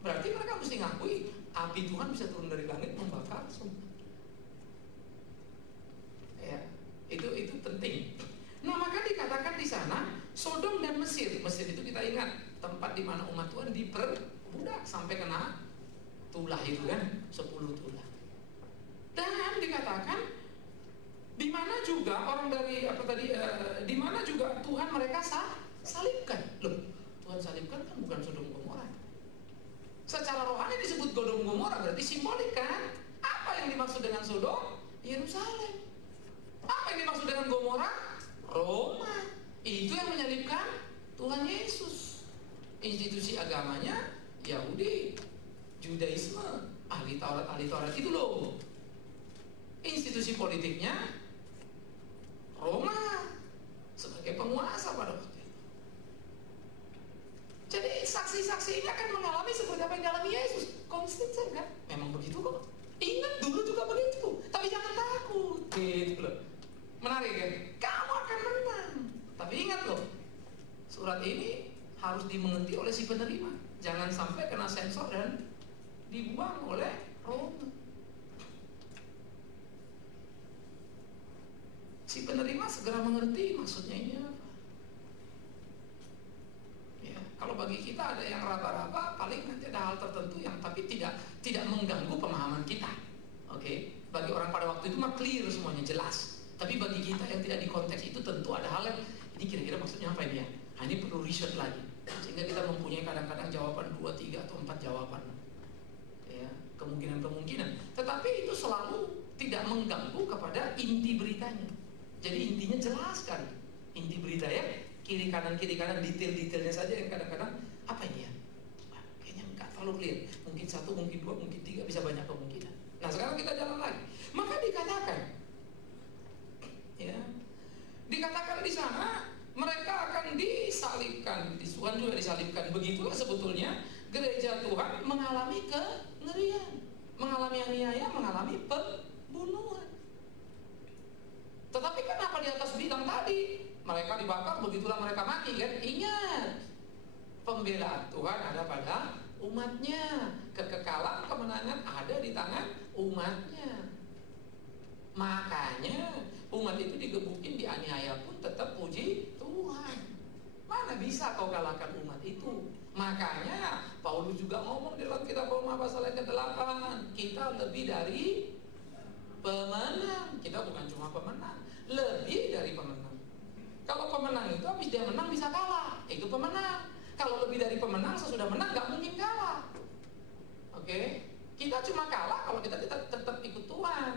Berarti mereka mesti ngakui api Tuhan bisa turun dari langit membakar semua. Ya, itu penting. Nah maka dikatakan di sana Sodom dan Mesir. Mesir itu kita ingat tempat di mana umat Tuhan diperbudak sampai kena tulah itu kan, 10 tulah. Dan dikatakan di mana juga orang dari di mana juga Tuhan mereka salibkan. Loh, Tuhan salibkan kan bukan Sodom Gomora. Secara rohani disebut Sodom Gomora, berarti simbolik kan? Apa yang dimaksud dengan Sodom? Yerusalem. Apa yang dimaksud dengan Gomora? Roma. Itu yang menyalibkan Tuhan Yesus. Institusi agamanya Yahudi, Judaisme, ahli Taurat itu loh. Institusi politiknya Roma sebagai penguasa pada waktu itu. Jadi saksi-saksi ini akan mengalami seperti apa yang dialami Yesus. Konsisten kan? Memang begitu kok. Ingat dulu juga begitu. Tapi jangan takut. Gitu loh. Menarik kan? Kamu akan menang. Tapi ingat loh, surat ini harus dimengerti oleh si penerima. Jangan sampai kena sensor dan dibuang oleh Roma. Si penerima segera mengerti maksudnya ini apa. Ya, kalau bagi kita ada yang raba-raba, paling nanti ada hal tertentu yang tapi tidak mengganggu pemahaman kita. Oke, bagi orang pada waktu itu mah clear semuanya, jelas. Tapi bagi kita yang tidak di konteks itu tentu ada hal yang ini kira-kira maksudnya apa ini ya? Nah, ini perlu research lagi. Sehingga kita mempunyai kadang-kadang jawaban 2, 3 atau 4 jawaban. Ya, kemungkinan-kemungkinan. Tetapi itu selalu tidak mengganggu kepada inti beritanya. Jadi intinya jelas kan. Inti berita ya. Kiri kanan detail-detailnya saja yang kadang-kadang apa ini ya? Wah, kayaknya nggak terlalu clear. Mungkin 1, mungkin 2, mungkin 3, bisa banyak kemungkinan. Nah sekarang kita jalan lagi. Maka dikatakan, ya, dikatakan di sana mereka akan disalibkan, Tuhan juga disalibkan. Begitulah sebetulnya gereja Tuhan mengalami kengerian, mengalami aniaya, mengalami pembunuhan. Tetapi kenapa di atas bidang tadi mereka dibakar, begitulah mereka mati kan? Ingat, pembelaan Tuhan ada pada umatnya. Kekekalan, kemenangan ada di tangan umatnya. Makanya umat itu digebukin, dianiaya pun tetap puji Tuhan. Mana bisa kau kalahkan umat itu? Makanya Paulus juga ngomong di dalam kitab Roma pasal yang ke-8, kita lebih dari pemenang. Kita bukan cuma pemenang, lebih dari pemenang. Kalau pemenang itu habis dia menang bisa kalah, itu pemenang. Kalau lebih dari pemenang, sesudah menang nggak mungkin kalah. Oke? Kita cuma kalah kalau kita tetap ikut Tuhan.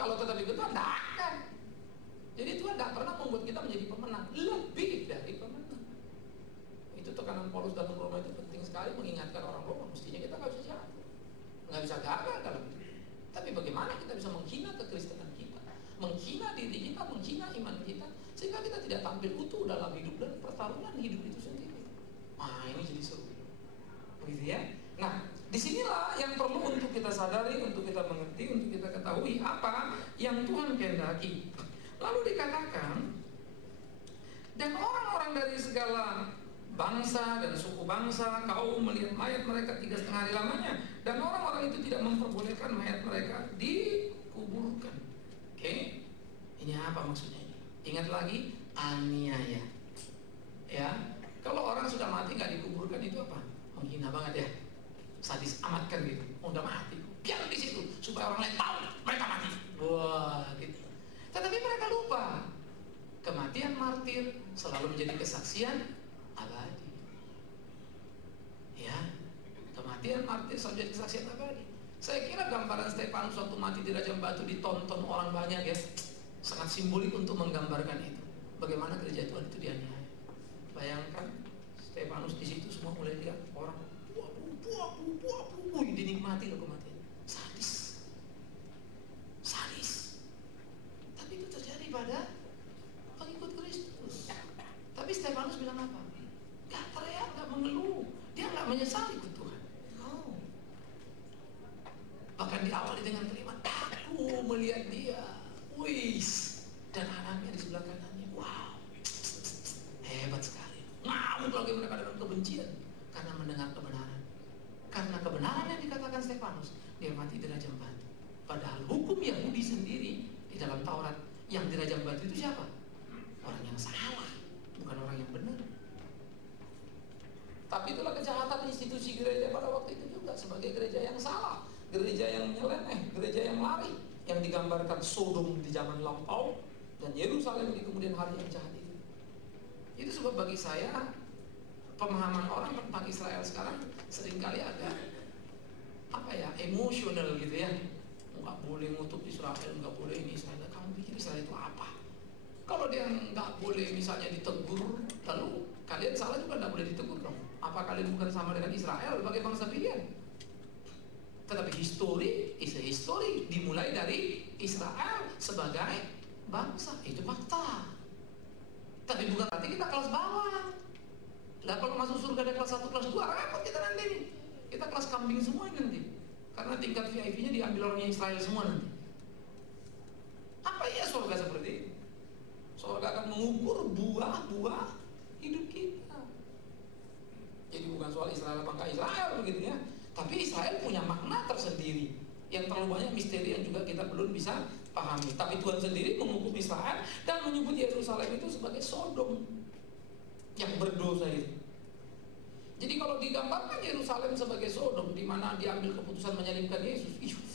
Kalau tetap ikut Tuhan, nggak akan. Jadi Tuhan nggak pernah membuat kita menjadi pemenang, lebih dari pemenang. Itu tekanan Paulus dalam Roma itu penting sekali, mengingatkan orang Roma. Mestinya kita nggak bisa jatuh, nggak bisa gagal dalam itu. Tapi bagaimana kita bisa menghina kekristenan kita, menghina diri kita, menghina iman kita, sehingga kita tidak tampil utuh dalam hidup dan pertarungan hidup itu sendiri. Nah ini jadi seru, begitu ya. Nah disinilah yang perlu untuk kita sadari, untuk kita mengerti, untuk kita ketahui apa yang Tuhan kehendaki. Lalu dikatakan, dan orang-orang dari segala bangsa dan suku bangsa, kaum melihat mayat mereka 3,5 hari lamanya, dan orang-orang itu tidak memperbolehkan mayat mereka dikuburkan. Oke, ini apa maksudnya ini? Ingat lagi, aniaya. Ya, kalau orang sudah mati nggak dikuburkan itu apa? Menghina banget ya, sadis amat kan gitu. Udah mati, biar di situ supaya orang lain tahu mereka mati. Wah, gitu. Tetapi mereka lupa, kematian martir selalu menjadi kesaksian abadi. Ya, kematian martir selalu menjadi kesaksian abadi. Saya kira gambaran Stefanus waktu mati di Rajam Batu ditonton orang banyak ya, sangat simbolik untuk menggambarkan itu. Bagaimana gereja Tuhan itu dianiaya. Bayangkan Stefanus di situ semua mulai lihat orang buah, dinikmati loh kematian. Sadis. Tapi itu terjadi pada pengikut Kristus. Tapi Stefanus bilang apa? Gak teriak, gak mengeluh. Dia gak menyesal ikut Tuhan. No. Bahkan diawali dengan kalimat, aku melihat dia. Wis. Dan anaknya di sebelah kanannya. Wow. Hebat sekali. Ngamuk lagi mereka dengan kebencian. Karena mendengar kebenaran. Karena kebenaran yang dikatakan Stefanus, dia mati di Rajam Batu. Padahal hukum Yahudi sendiri di dalam Taurat, yang di Rajam Batu itu siapa? Orang yang salah, bukan orang yang benar. Tapi itulah kejahatan institusi gereja pada waktu itu juga, sebagai gereja yang salah, gereja yang nyeleneh, gereja yang lari, yang digambarkan Sodom di zaman lampau dan Yerusalem di kemudian hari yang jahat itu. Itu sebab bagi saya pemahaman orang tentang Israel sekarang seringkali agak emosional gitu ya. Nggak boleh ngutuk Israel, nggak boleh ini Israel. Kamu pikir Israel itu apa? Kalau dia nggak boleh misalnya ditegur Lalu kalian salah juga tidak boleh ditegur dong. Apa kalian bukan sama dengan Israel sebagai bangsa pilihan? Tetapi history is a history, dimulai dari Israel sebagai bangsa, itu fakta. Tapi bukan berarti kita kelas bawah. Lah kalau masuk surga ada kelas 1, kelas 2, repot kita nanti nih. Kita kelas kambing semua nanti. Karena tingkat VIP-nya diambil orang Israel semua nanti. Apa iya surga seperti itu? Surga akan mengukur buah-buah hidup kita. Jadi bukan soal Israel apa enggak Israel begitu ya. Tapi Israel punya makna tersendiri yang terlalu banyak misteri yang juga kita belum bisa pahami. Tapi Tuhan sendiri menghukum Israel dan menyebut Yerusalem itu sebagai Sodom yang berdosa itu. Jadi kalau digambarkan Yerusalem sebagai Sodom, di mana diambil keputusan menyalibkan Yesus,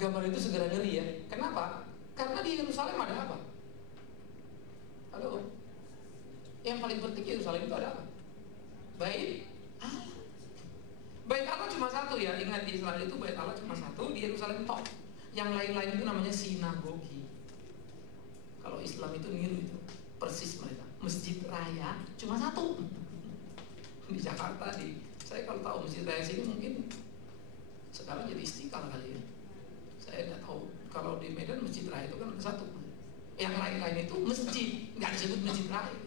gambar itu segera ngeri ya. Kenapa? Karena di Yerusalem ada apa? Halo? Yang paling penting Yerusalem itu ada apa? Bait Allah. Bait Allah cuma satu ya. Ingat di Israel itu bait Allah cuma satu, di Yerusalem top. Yang lain-lain itu namanya sinagogi. Kalau Islam itu niru itu persis mereka. Masjid raya cuma satu. Di Jakarta saya kalau tahu masjid raya sini mungkin sekarang jadi Istiqlal kali ya. Saya tidak tahu. Kalau di Medan masjid raya itu kan ada satu. Yang lain-lain itu masjid, nggak disebut masjid raya.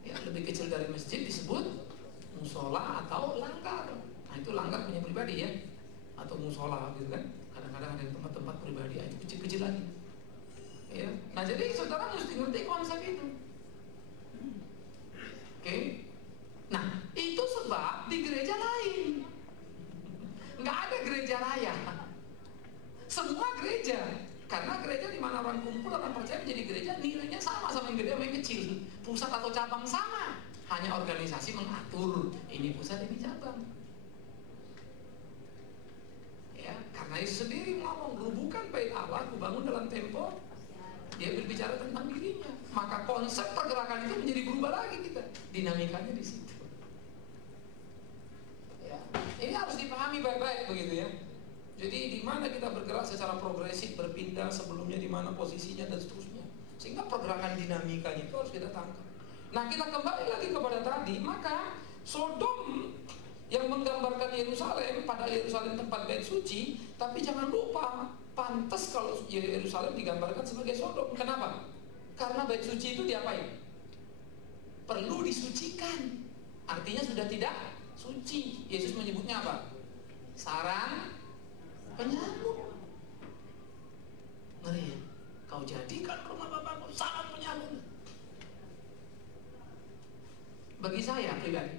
Ya, lebih kecil dari masjid disebut musola atau langgar. Nah itu langgar punya pribadi ya, atau musola gitu kan. Kadang-kadang ada tempat-tempat pribadi itu kecil-kecil lagi. Ya. Nah jadi saudara mesti ngerti konsep itu. Oke. Nah itu sebab di gereja lain nggak ada gereja raya. Semua gereja, karena gereja di mana orang kumpul, orang percaya menjadi gereja, nilainya sama yang gede sama yang kecil. Pusat atau cabang sama, hanya organisasi mengatur ini pusat ini cabang. Ya, karena Yesus sendiri ngomong, rubuhkan bait Allah, aku bangun dalam tempo. Dia berbicara tentang dirinya. Maka konsep pergerakan itu menjadi berubah lagi kita. Dinamikanya di situ. Ya, ini harus dipahami baik-baik begitu ya. Jadi di mana kita bergerak secara progresif, berpindah sebelumnya di mana posisinya dan seterusnya. Sehingga pergerakan dinamikanya itu harus kita tangkap. Nah kita kembali lagi kepada tadi, maka Sodom yang menggambarkan Yerusalem, pada Yerusalem tempat bait suci, tapi jangan lupa pantas kalau Yerusalem digambarkan sebagai Sodom. Kenapa? Karena bait suci itu diapain? Perlu disucikan. Artinya sudah tidak suci. Yesus menyebutnya apa? Sarang penyambung. Ngeri ya? Kau jadikan rumah Bapakku sarang penyambung. Bagi saya pribadi,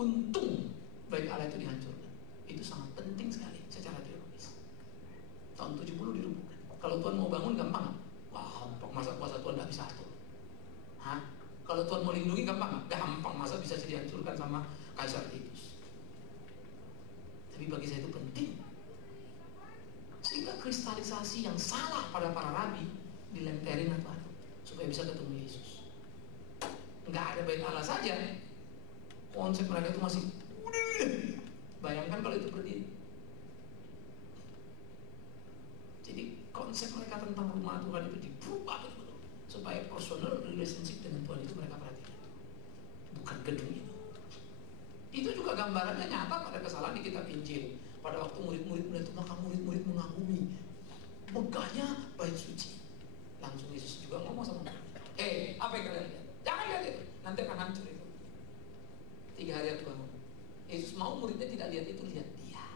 untung bait Allah itu dihancurkan. Itu sangat penting sekali secara teologis. Tahun 70 dirubuhkan. Kalau Tuhan mau bangun gampang. Wah, masa kuasa Tuhan tidak bisa atur. Hah? Kalau Tuhan mau lindungi gampang? Gampang, masa bisa dihancurkan sama Kaisar Titus. Tapi bagi saya itu penting. Sehingga kristalisasi yang salah pada para rabi dilemperin apa? Supaya bisa ketemu Yesus. Enggak ada bait Allah saja. Konsep mereka itu masih bayangkan kalau itu berdiri. Jadi konsep mereka tentang rumah Tuhan itu diubah betul-betul supaya personal relationship dengan Tuhan itu mereka perhatikan, bukan gedung itu. Itu juga gambarannya nyata pada kesalahan di kitab Injil. Pada waktu murid-murid melihat itu, maka murid-murid mengagumi megahnya bait suci. Langsung Yesus juga ngomong sama mereka, apa yang kalian lihat? Jangan lihat itu, nanti akan hancur itu. 3 hari aku bangun. Yesus mau muridnya tidak lihat itu, lihat dia.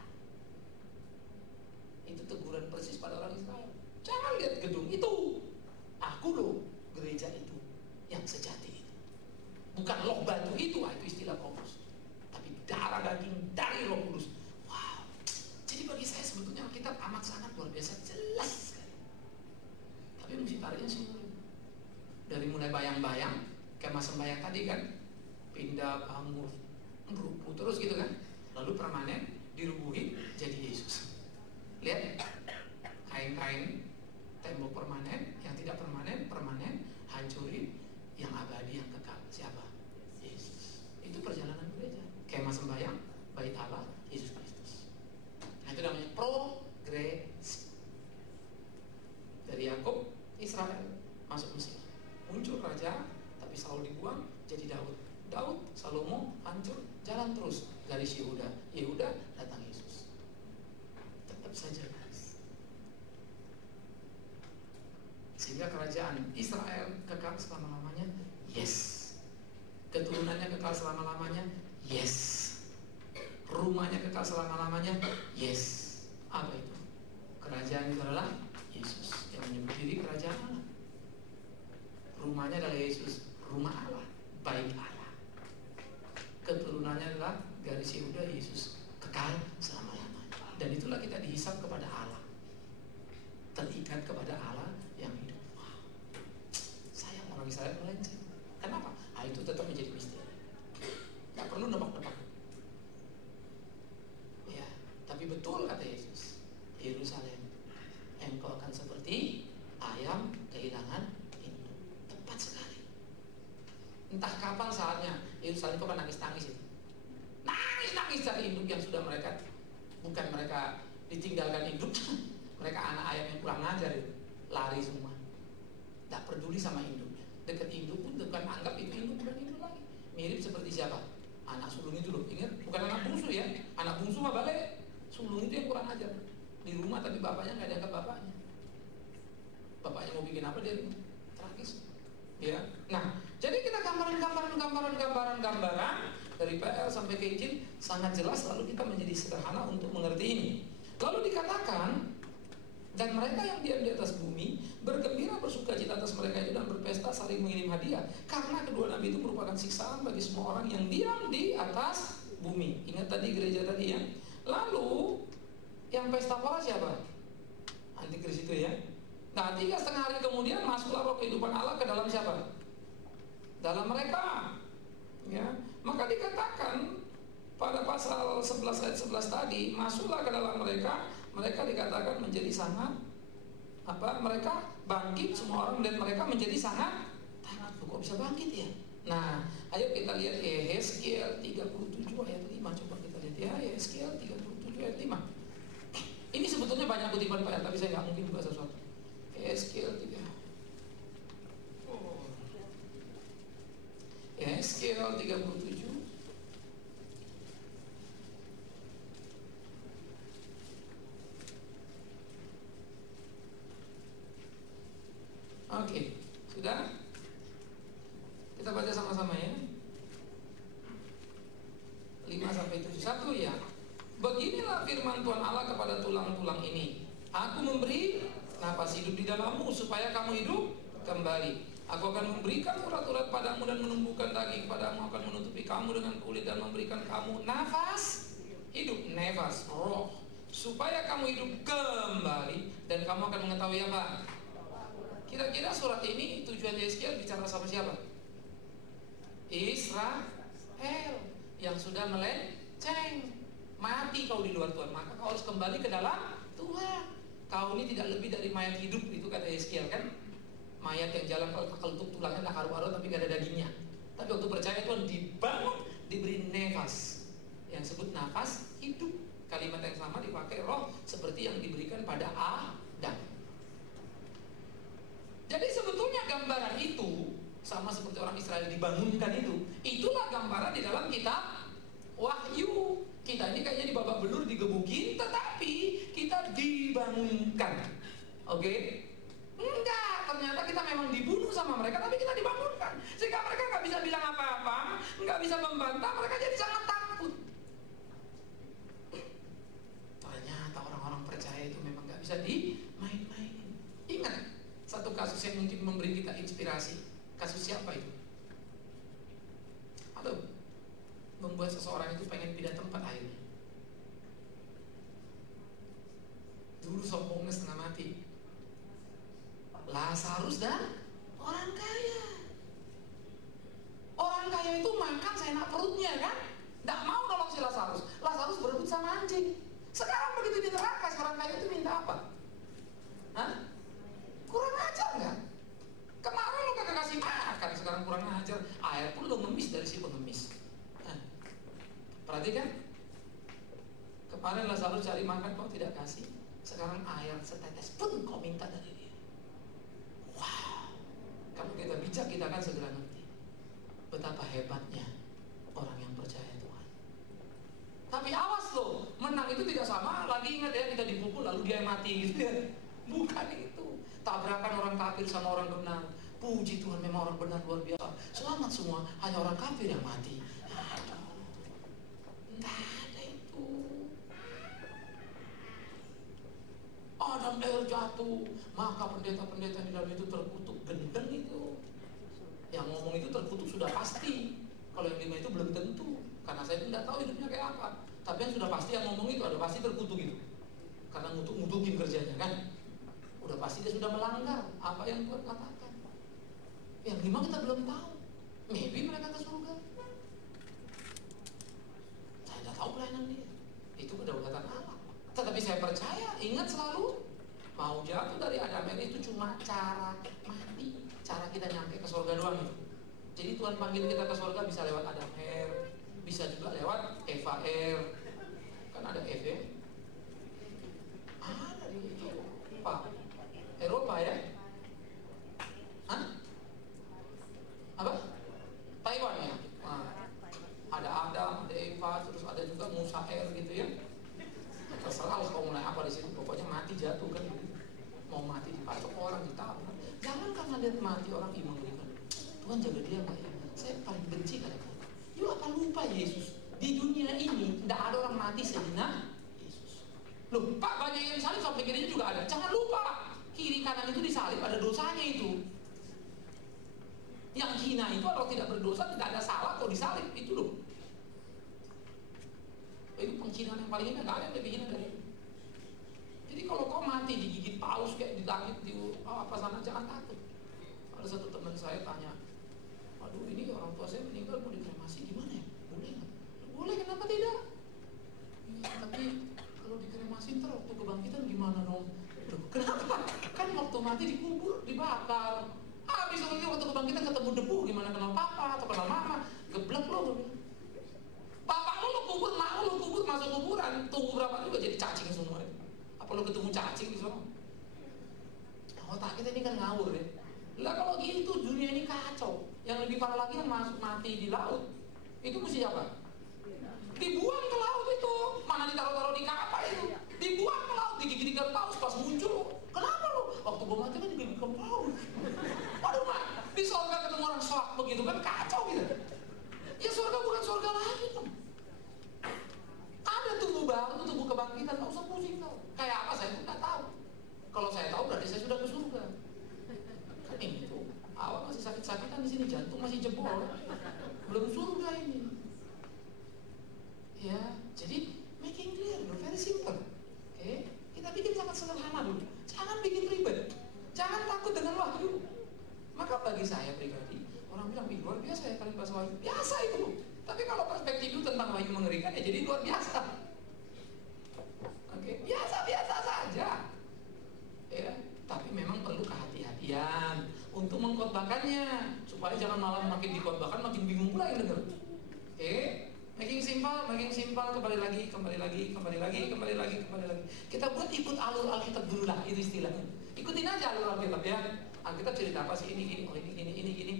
Itu teguran persis pada orang Israel. Jangan lihat gedung itu. Aku loh gereja itu yang sejati itu. Bukan loh batu itu istilah Paulus. Tapi darah daging dari Roh Kudus. Wow. Jadi bagi saya sebetulnya Alkitab amat sangat luar biasa jelas sekali. Tapi mesti tariknya sih dari mulai bayang-bayang kemah sembahyang tadi kan, pindah bangun merubuh terus gitu kan, lalu permanen dirubuhin jadi Yesus. Lihat kain-kain tembok permanen, yang tidak permanen hancurin, yang abadi yang kekal siapa? Yesus. Itu perjalanan gereja. Kemah sembahyang, bait Allah, Yesus Kristus. Nah itu namanya progres. Dari Yakub, Israel masuk Mesir, muncul raja, tapi Saul jadi Daud. Daud, Salomo, hancur, jalan terus. Garis Yehuda, Yehuda, datang Yesus. Tetap saja guys. Sehingga kerajaan Israel kekal selama-lamanya. Yes. Keturunannya kekal selama-lamanya. Yes. Rumahnya kekal selama-lamanya. Yes. Apa itu? Kerajaan itu adalah Yesus yang menyebut diri kerajaan Allah. Rumahnya adalah Yesus, rumah Allah, baik Allah. Keturunannya adalah garis Yehuda, Yesus kekal selama-lamanya. Dan itulah kita dihisap kepada Allah, terikat kepada Allah yang hidup. Wow. Sayang orang Israel melenceng. Kenapa? Itu tetap menjadi misteri. Gak perlu nebak-nebak. Ya, tapi betul kata Yesus, Yerusalem, engkau akan seperti ayam kehilangan induk. Tepat sekali. Entah kapan saatnya Yerusalem itu akan nangis-nangis itu. Nangis-nangis cari induk yang sudah mereka, bukan mereka ditinggalkan induk, mereka anak ayam yang kurang ajar itu, lari semua. Tak peduli sama induknya. Dekat induk pun bukan anggap itu induk, bukan induk lagi. Mirip seperti siapa? Anak sulung itu loh. Ingat, bukan anak bungsu ya. Anak bungsu mah balik. Sulung itu yang kurang ajar. Di rumah tapi bapaknya nggak dianggap bapaknya. Bapaknya mau bikin apa dia tragis. Ya. Nah, jadi kita gambaran dari PL sampai ke Injil sangat jelas, lalu kita menjadi sederhana untuk mengerti ini. Lalu dikatakan, dan mereka yang diam di atas bumi bergembira bersuka cita atas mereka itu dan berpesta saling mengirim hadiah, karena kedua nabi itu merupakan siksaan bagi semua orang yang diam di atas bumi. Ingat tadi gereja tadi ya. Lalu yang pesta pora siapa? Antikris itu ya. Nah, 3,5 hari kemudian masuklah roh kehidupan Allah ke dalam siapa? Dalam mereka. Ya, maka dikatakan pada pasal 11 ayat 11 tadi, masuklah ke dalam mereka. Mereka dikatakan menjadi sangat mereka bangkit semua orang, dan mereka menjadi sangat kok bisa bangkit ya? Nah, ayo kita lihat Yehezkiel 37 ayat 5. Coba kita lihat ya, Yehezkiel 37 ayat 5. Ini sebetulnya banyak kutipan Pak, tapi saya nggak mungkin buka sesuatu. Yehezkiel 3. Yehezkiel 37. Oke, sudah? Kita baca sama-sama ya. 5-7. 1 ya. Beginilah firman Tuhan Allah kepada tulang-tulang ini. Aku memberi napas hidup di dalammu supaya kamu hidup kembali. Aku akan memberikan urat-urat padamu dan menumbuhkan daging padamu, akan menutupi kamu dengan kulit dan memberikan kamu nafas hidup, nefas, roh, supaya kamu hidup kembali dan kamu akan mengetahui apa? Kira-kira surat ini tujuan Yehezkiel bicara sama siapa? Israel yang sudah melenceng, mati kau di luar Tuhan, maka kau harus kembali ke dalam Tuhan. Kau ini tidak lebih dari mayat hidup, itu kata Yehezkiel kan? Mayat yang jalan kelentuk tulangnya, tak haru-haru tapi gak ada dagingnya. Tapi waktu percaya Tuhan dibangun, diberi nefas, yang disebut nafas hidup. Kalimat yang sama dipakai roh seperti yang diberikan pada Adam. Jadi sebetulnya gambaran itu sama seperti orang Israel dibangunkan itu. Itulah gambaran di dalam kitab Wahyu. Kita ini kayaknya di babak belur digebukin, tetapi kita dibangunkan. Oke? Enggak, ternyata kita memang dibunuh sama mereka, tapi kita dibangunkan. Sehingga mereka nggak bisa bilang apa-apa, nggak bisa membantah, mereka jadi sangat takut. Ternyata orang-orang percaya itu memang nggak bisa dimain-mainin. Ingat, satu kasus yang mungkin memberi kita inspirasi. Kasus siapa itu? Halo, membuat seseorang itu pengen pindah tempat akhirnya. Dulu sombongnya setengah mati. Lazarus dan orang kaya. Orang kaya itu makan seenak perutnya kan? Nggak mau nolong si Lazarus. Lazarus berebut sama anjing. Sekarang begitu di neraka, orang kaya itu minta apa? Hah? Kurang ajar nggak? Kemarin lo kagak kasih makan, sekarang kurang ajar. Air pun lo ngemis dari si pengemis. Perhatikan, kemarin Lazarus cari makan kau tidak kasih, sekarang air setetes pun kau minta dari dia. Wow, kalau kita bijak kita akan segera ngerti. Betapa hebatnya orang yang percaya Tuhan. Tapi awas loh, menang itu tidak sama. Lagi ingat ya, kita dipukul lalu dia mati gitu ya. Bukan itu. Tabrakan orang kafir sama orang benar. Puji Tuhan, memang orang benar luar biasa. Selamat semua, hanya orang kafir yang mati. Tidak ada itu. Adam air jatuh, maka pendeta-pendeta di dalam itu terkutuk. Gendeng itu. Yang ngomong itu terkutuk sudah pasti. Kalau yang 5 itu belum tentu, karena saya tidak tahu hidupnya kayak apa. Tapi yang sudah pasti yang ngomong itu ada pasti terkutuk itu, karena ngutukin kerjanya kan. Udah pasti dia sudah melanggar apa yang Tuhan katakan. Yang 5 kita belum tahu. Maybe mereka ke surga. Saya tidak tahu pelayanan dia. Itu kedaulatan Allah. Tetapi saya percaya, ingat selalu, mau jatuh dari Adam itu cuma cara mati, cara kita nyampe ke surga doang itu. Jadi Tuhan panggil kita ke surga bisa lewat Adam Air, bisa juga lewat Eva Air. Kan ada Eva. Ada di Eropa ya? Hah? Apa? Taiwan ya? Nah, ada Adam, ada Eva, terus ada juga Musa Air gitu ya. Terserah lah kalau mulai apa di situ, pokoknya mati jatuh kan. Mau mati dipacok orang, ditabrak. Jangan karena lihat mati orang iman mengerikan. Tuhan jaga dia nggak ya? Saya paling benci kadang-kadang. Lu apa lupa Yesus? Di dunia ini tidak ada orang mati sehina Yesus. Loh, Pak, banyak yang disalib sampai kirinya juga ada. Jangan lupa, kiri kanan itu disalib ada dosanya itu. Yang hina itu kalau tidak berdosa tidak ada salah kalau disalib itu loh. Itu penghinaan yang paling hina, nggak ada yang lebih hina dari itu. Jadi kalau kau mati digigit paus kayak di langit di apa sana, jangan takut. Ada satu teman saya tanya, aduh ini orang tua saya meninggal mau dikremasi gimana ya? Boleh nggak? Boleh, kenapa tidak? Ya, tapi kalau dikremasi ntar waktu kebangkitan gimana dong? Loh, kenapa? Kan waktu mati dikubur, dibakar. Habis waktu kebangkitan ketemu debu, gimana kenal papa atau kenal mama? Geblek loh. Bapak lo kubur, mak lo kubur, masuk kuburan, tunggu berapa juga jadi cacing semua itu. Apa lo ketemu cacing di sana? Otak kita ini kan ngawur ya. Lah kalau gitu dunia ini kacau. Yang lebih parah lagi yang masuk mati di laut. Itu mesti apa? Dibuang ke laut itu. Mana ditaruh-taruh di kapal itu. Dibuang ke laut, digigit ikan paus pas muncul. Kenapa lo? Waktu gue mati kan digigit ikan paus. Waduh mak, di surga ketemu orang shock begitu kan kacau gitu. Ya surga bukan surga lagi dong. Ada tubuh baru, tubuh kebangkitan, nggak usah pusing tau. Kayak apa saya pun nggak tahu. Kalau saya tahu berarti saya sudah ke surga. Kan ini tuh, awal masih sakit-sakitan di sini, jantung masih jebol, belum surga ini. Ya, jadi making clear, very simple. Oke, kita bikin sangat sederhana dulu. Jangan bikin ribet, jangan takut dengan wahyu. Maka bagi saya pribadi, orang bilang luar biasa ya kalian bahas wahyu. Biasa itu. Tapi kalau perspektif itu tentang wahyu mengerikan ya jadi luar biasa. Oke, biasa-biasa saja. Ya, tapi memang perlu kehati-hatian untuk mengkhotbahkannya supaya jangan malah makin dikhotbahkan makin bingung pula yang dengar. Making simple, kembali lagi. Kita buat ikut alur Alkitab dulu lah, itu istilahnya. Ikutin aja alur Alkitab ya. Alkitab cerita apa sih, ini gini, oh ini gini.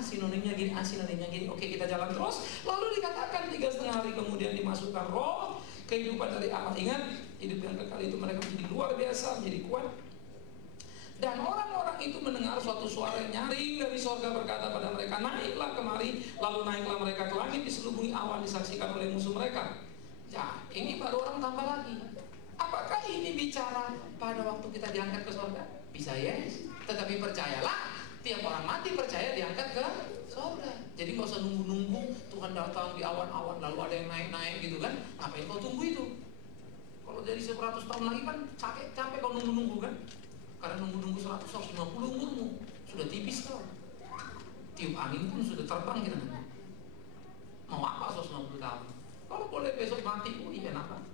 Sinonimnya gini, sinonimnya gini. Oke, kita jalan terus. Lalu dikatakan 3,5 hari kemudian dimasukkan roh, kehidupan dari Allah. Ingat, hidup yang kekal itu mereka menjadi luar biasa, menjadi kuat. Dan orang-orang itu mendengar suatu suara yang nyaring dari sorga berkata pada mereka, naiklah kemari. Lalu naiklah mereka ke langit, diselubungi awan, disaksikan oleh musuh mereka. Ya, ini baru orang tambah lagi. Apakah ini bicara pada waktu kita diangkat ke sorga? Bisa yes. Tetapi percayalah, tiap orang mati percaya diangkat ke sorga. Jadi nggak usah nunggu-nunggu Tuhan datang di awan-awan lalu ada yang naik-naik gitu kan. Ngapain kau tunggu itu? Kalau jadi 100 tahun lagi kan capek kau nunggu-nunggu kan. Karena nunggu-nunggu 150 umurmu sudah tipis kau. Tiup angin pun sudah terbang kita nanti. Mau apa 150 tahun? Kalau boleh besok mati, iya apa?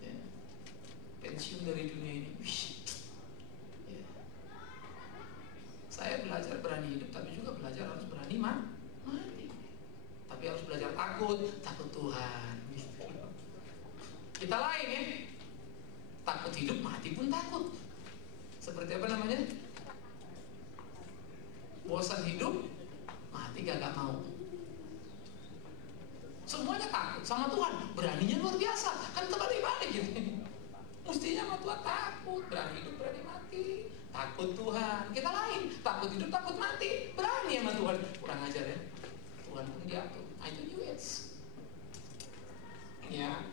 Ya. Pensiun dari dunia ini. Ya. Saya belajar berani hidup, tapi juga belajar harus berani mati. Tapi harus belajar takut Tuhan. Kita lain ya. Takut hidup, mati pun takut. Seperti apa namanya? Bosan hidup, Tuhan. Kurang ajar ya. Tuhan pun diatur. Nah, itu US. Ya.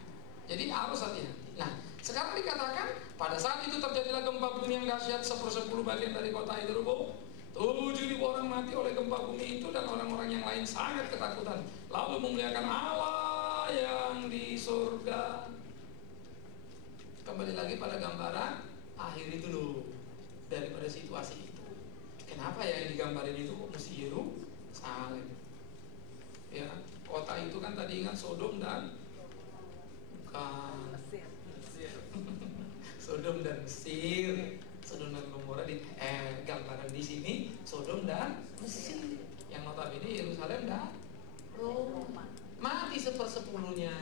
Jadi harus hati-hati. Nah, sekarang dikatakan pada saat itu terjadilah gempa bumi yang dahsyat, 1/10 bagian dari kota itu roboh. 7.000 orang mati oleh gempa bumi itu, dan orang-orang yang lain sangat ketakutan. Lalu memuliakan Allah yang di surga. Kembali lagi pada gambaran akhir itu loh, daripada situasi itu. Kenapa ya yang digambarin itu kok mesti Yerusalem? Ya, kota itu kan tadi ingat Sodom dan bukan Sodom dan Mesir. Sodom dan Gomora di gambaran di sini Sodom dan Mesir. Yang notabene Yerusalem dan Roma. Mati 1/10-nya.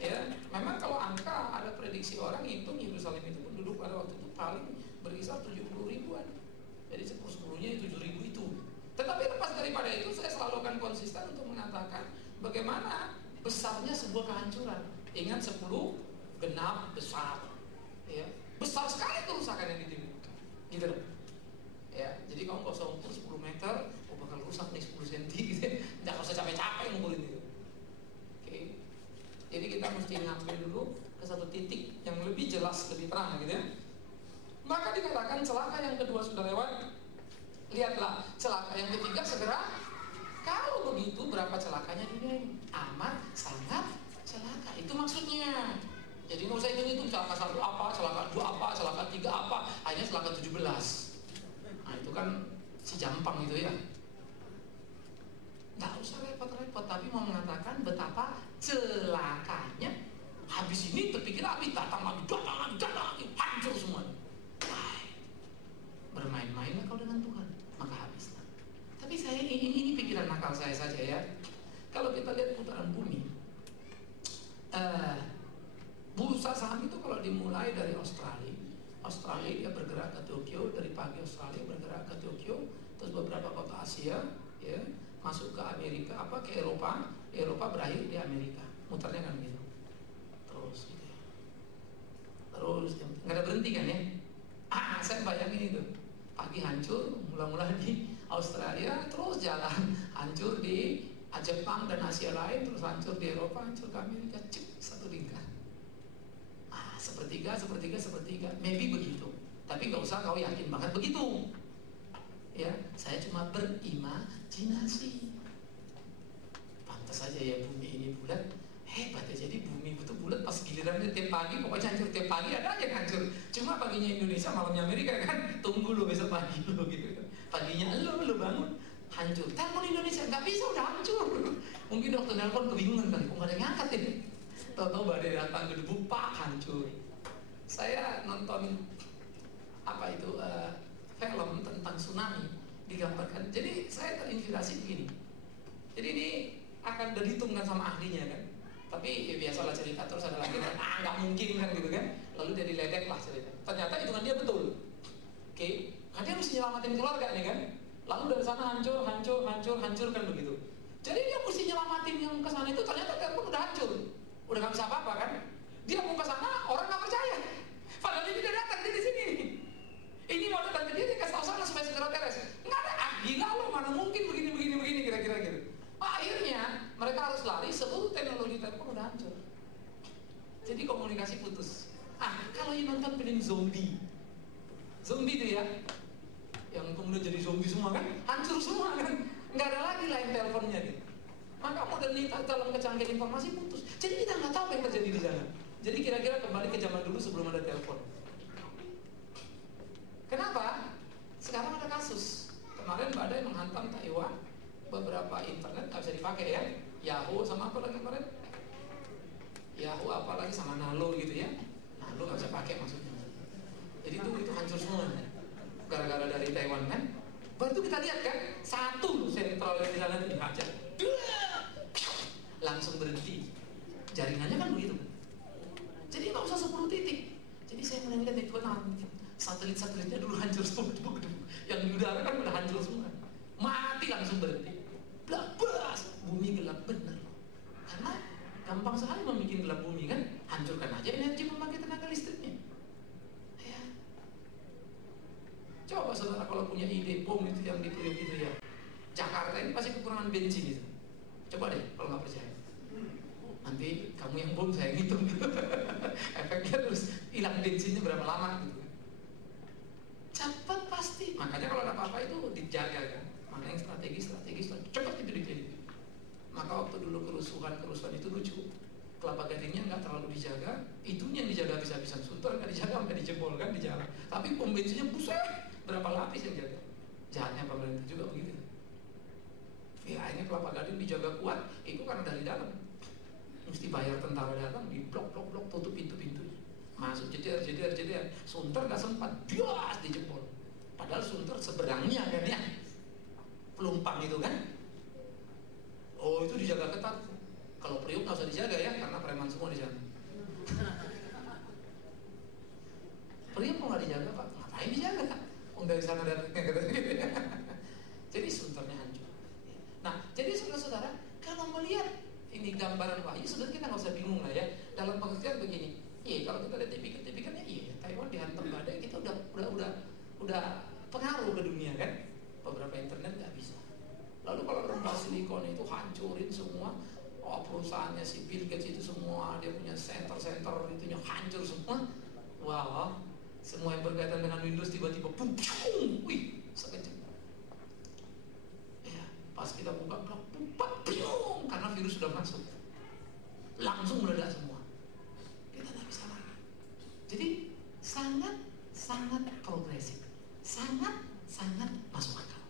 Ya, memang kalau angka ada prediksi orang hitung Yerusalem itu penduduk pada waktu itu paling berkisar 70 ribuan. Jadi 10/10-nya 7.000 itu. Tetapi lepas daripada itu, saya selalu akan konsisten untuk mengatakan bagaimana besarnya sebuah kehancuran. Ingat 10 genap besar. Ya, besar sekali kerusakan yang ditimbulkan. Gitu loh. Ya, jadi kamu nggak usah ukur 10 meter, bakal rusak nih 10 cm gitu. Nggak usah capek-capek ngukurin itu. Oke. Jadi kita mesti ngambil dulu ke satu titik yang lebih jelas, lebih terang gitu ya. Maka dikatakan celaka yang kedua sudah lewat. Lihatlah, celaka yang ketiga segera. Kalau begitu berapa celakanya dunia ini? Amat sangat celaka. Itu maksudnya. Jadi nggak usah itu celaka 1 apa, celaka 2 apa, celaka 3 apa, hanya celaka 17. Nah itu kan si Jampang itu ya. Nggak usah repot-repot, tapi mau mengatakan betapa celakanya. Habis ini terpikir habis datang lagi, hancur semua. Wah, bermain-mainlah kau dengan Tuhan, maka habislah. Tapi saya ini pikiran nakal saya saja ya. Kalau kita lihat putaran bumi, bursa saham itu kalau dimulai dari Australia dia bergerak ke Tokyo, dari pagi Australia bergerak ke Tokyo, terus beberapa kota Asia, ya, masuk ke Amerika, ke Eropa berakhir di Amerika, muternya kan gitu, terus gitu ya. Terus nggak ada berhenti kan ya? Saya bayangin itu, pagi hancur, mula-mula di Australia, terus jalan hancur di Jepang dan Asia lain, terus hancur di Eropa, hancur ke Amerika, satu tingkat. Sepertiga, maybe begitu. Tapi nggak usah kau yakin banget begitu. Ya, saya cuma berimajinasi. Pantas saja ya bumi ini bulat. Hebat ya, jadi bumi itu bulat pas gilirannya tiap pagi pokoknya hancur, tiap pagi ada aja yang hancur. Cuma paginya Indonesia, malamnya Amerika kan. Tunggu lo besok pagi lo gitu kan. Paginya lo bangun hancur. Telepon Indonesia nggak bisa, udah hancur. Mungkin dokter telepon kebingungan kan, kok nggak ada yang ngangkat ini. Tahu-tahu badai datang gedebuk, pak, hancur. Saya nonton film tentang tsunami digambarkan. Jadi saya terinspirasi begini. Jadi ini akan dihitung kan sama ahlinya kan. Tapi ya biasalah cerita, terus ada lagi kan, nggak mungkin kan gitu kan. Lalu dia diledek lah cerita. Ternyata hitungan dia betul. Oke, kan dia mesti nyelamatin keluarga nih kan. Lalu dari sana hancur kan begitu. Jadi dia mesti nyelamatin yang ke sana itu, ternyata telepon udah hancur. Udah nggak bisa apa-apa kan? Dia mau ke sana, orang nggak percaya. Padahal dia tidak datang, dia di sini. Ini mau datang ke dia kasih tahu sana supaya segera beres. Nggak ada, gila lo, mana mungkin begini kira-kira gitu. Akhirnya mereka harus lari, seluruh teknologi telepon udah hancur. Jadi komunikasi putus. Kalau yang nonton film zombie itu ya, yang kemudian jadi zombie semua kan, hancur semua kan, nggak ada lagi line teleponnya gitu. Maka modernitas dalam kecanggihan informasi putus. Jadi kita nggak tahu apa yang terjadi di sana. Jadi kira-kira kembali ke zaman dulu sebelum ada telepon. Kenapa? Sekarang ada kasus. Kemarin badai menghantam Taiwan, beberapa internet nggak bisa dipakai ya. Yahoo sama apa lagi kemarin? Yahoo apalagi sama Nalo gitu ya. Nalo nggak bisa pakai maksudnya. Jadi itu hancur semua. Gara-gara dari Taiwan kan. Baru itu kita lihat kan, satu sentral yang di sana itu dihajar, langsung berhenti. Jaringannya kan begitu. Jadi nggak usah 10 titik. Jadi saya melihat itu kan satelit-satelitnya dulu hancur semua, yang di udara kan udah hancur semua, mati langsung berhenti. Blabas, bumi gelap bener. Karena gampang sekali membuat gelap bumi kan, hancurkan aja energi pembangkit tenaga listriknya. Coba saudara kalau punya ide bom itu yang di periuk itu ya, Jakarta ini pasti kekurangan bensin itu. Coba deh kalau nggak percaya. Nanti kamu yang bom, saya ngitung gitu. Efeknya terus hilang bensinnya berapa lama gitu. Cepat pasti. Makanya kalau ada apa-apa itu dijaga kan. Mana yang strategis cepat itu dipilih. Maka waktu dulu kerusuhan itu lucu. Kelapa Gadingnya nggak terlalu dijaga, itunya yang dijaga habis-habisan. Sunter nggak dijaga, sampai dijebol kan di jalan. Tapi pom bensinnya buset, berapa lapis yang jaga. Jahatnya pemerintah juga begitu. Ya ini Kelapa Gading dijaga kuat, itu karena dari dalam. Mesti bayar tentara datang, di blok, tutup pintu-pintu. Masuk jeder. Sunter nggak sempat, bias dijebol. Padahal Sunter seberangnya kan ya, pelumpang itu kan. Oh itu dijaga ketat. Kalau Priok nggak usah dijaga ya, karena preman semua di sana. Priok mau nggak dijaga Pak? Ngapain dijaga? Dari sana datangnya katanya. Jadi Sunternya hancur. Nah, jadi saudara-saudara, kalau melihat ini gambaran Wahyu, sebenarnya kita nggak usah bingung lah ya. Dalam pengertian begini, iya kalau kita lihat TV kan ya, Taiwan dihantam badai, kita udah pengaruh ke dunia kan. Beberapa internet nggak bisa. Lalu kalau rempah silikon itu hancurin semua, perusahaannya si Bill Gates itu semua, dia punya center itunya hancur semua. Wow, semua yang berkaitan dengan Windows tiba-tiba boom, wih, sekejap. Ya, pas kita buka blog, boom, karena virus sudah masuk, langsung meledak semua. Kita tidak bisa lagi. Jadi sangat progresif, sangat masuk akal.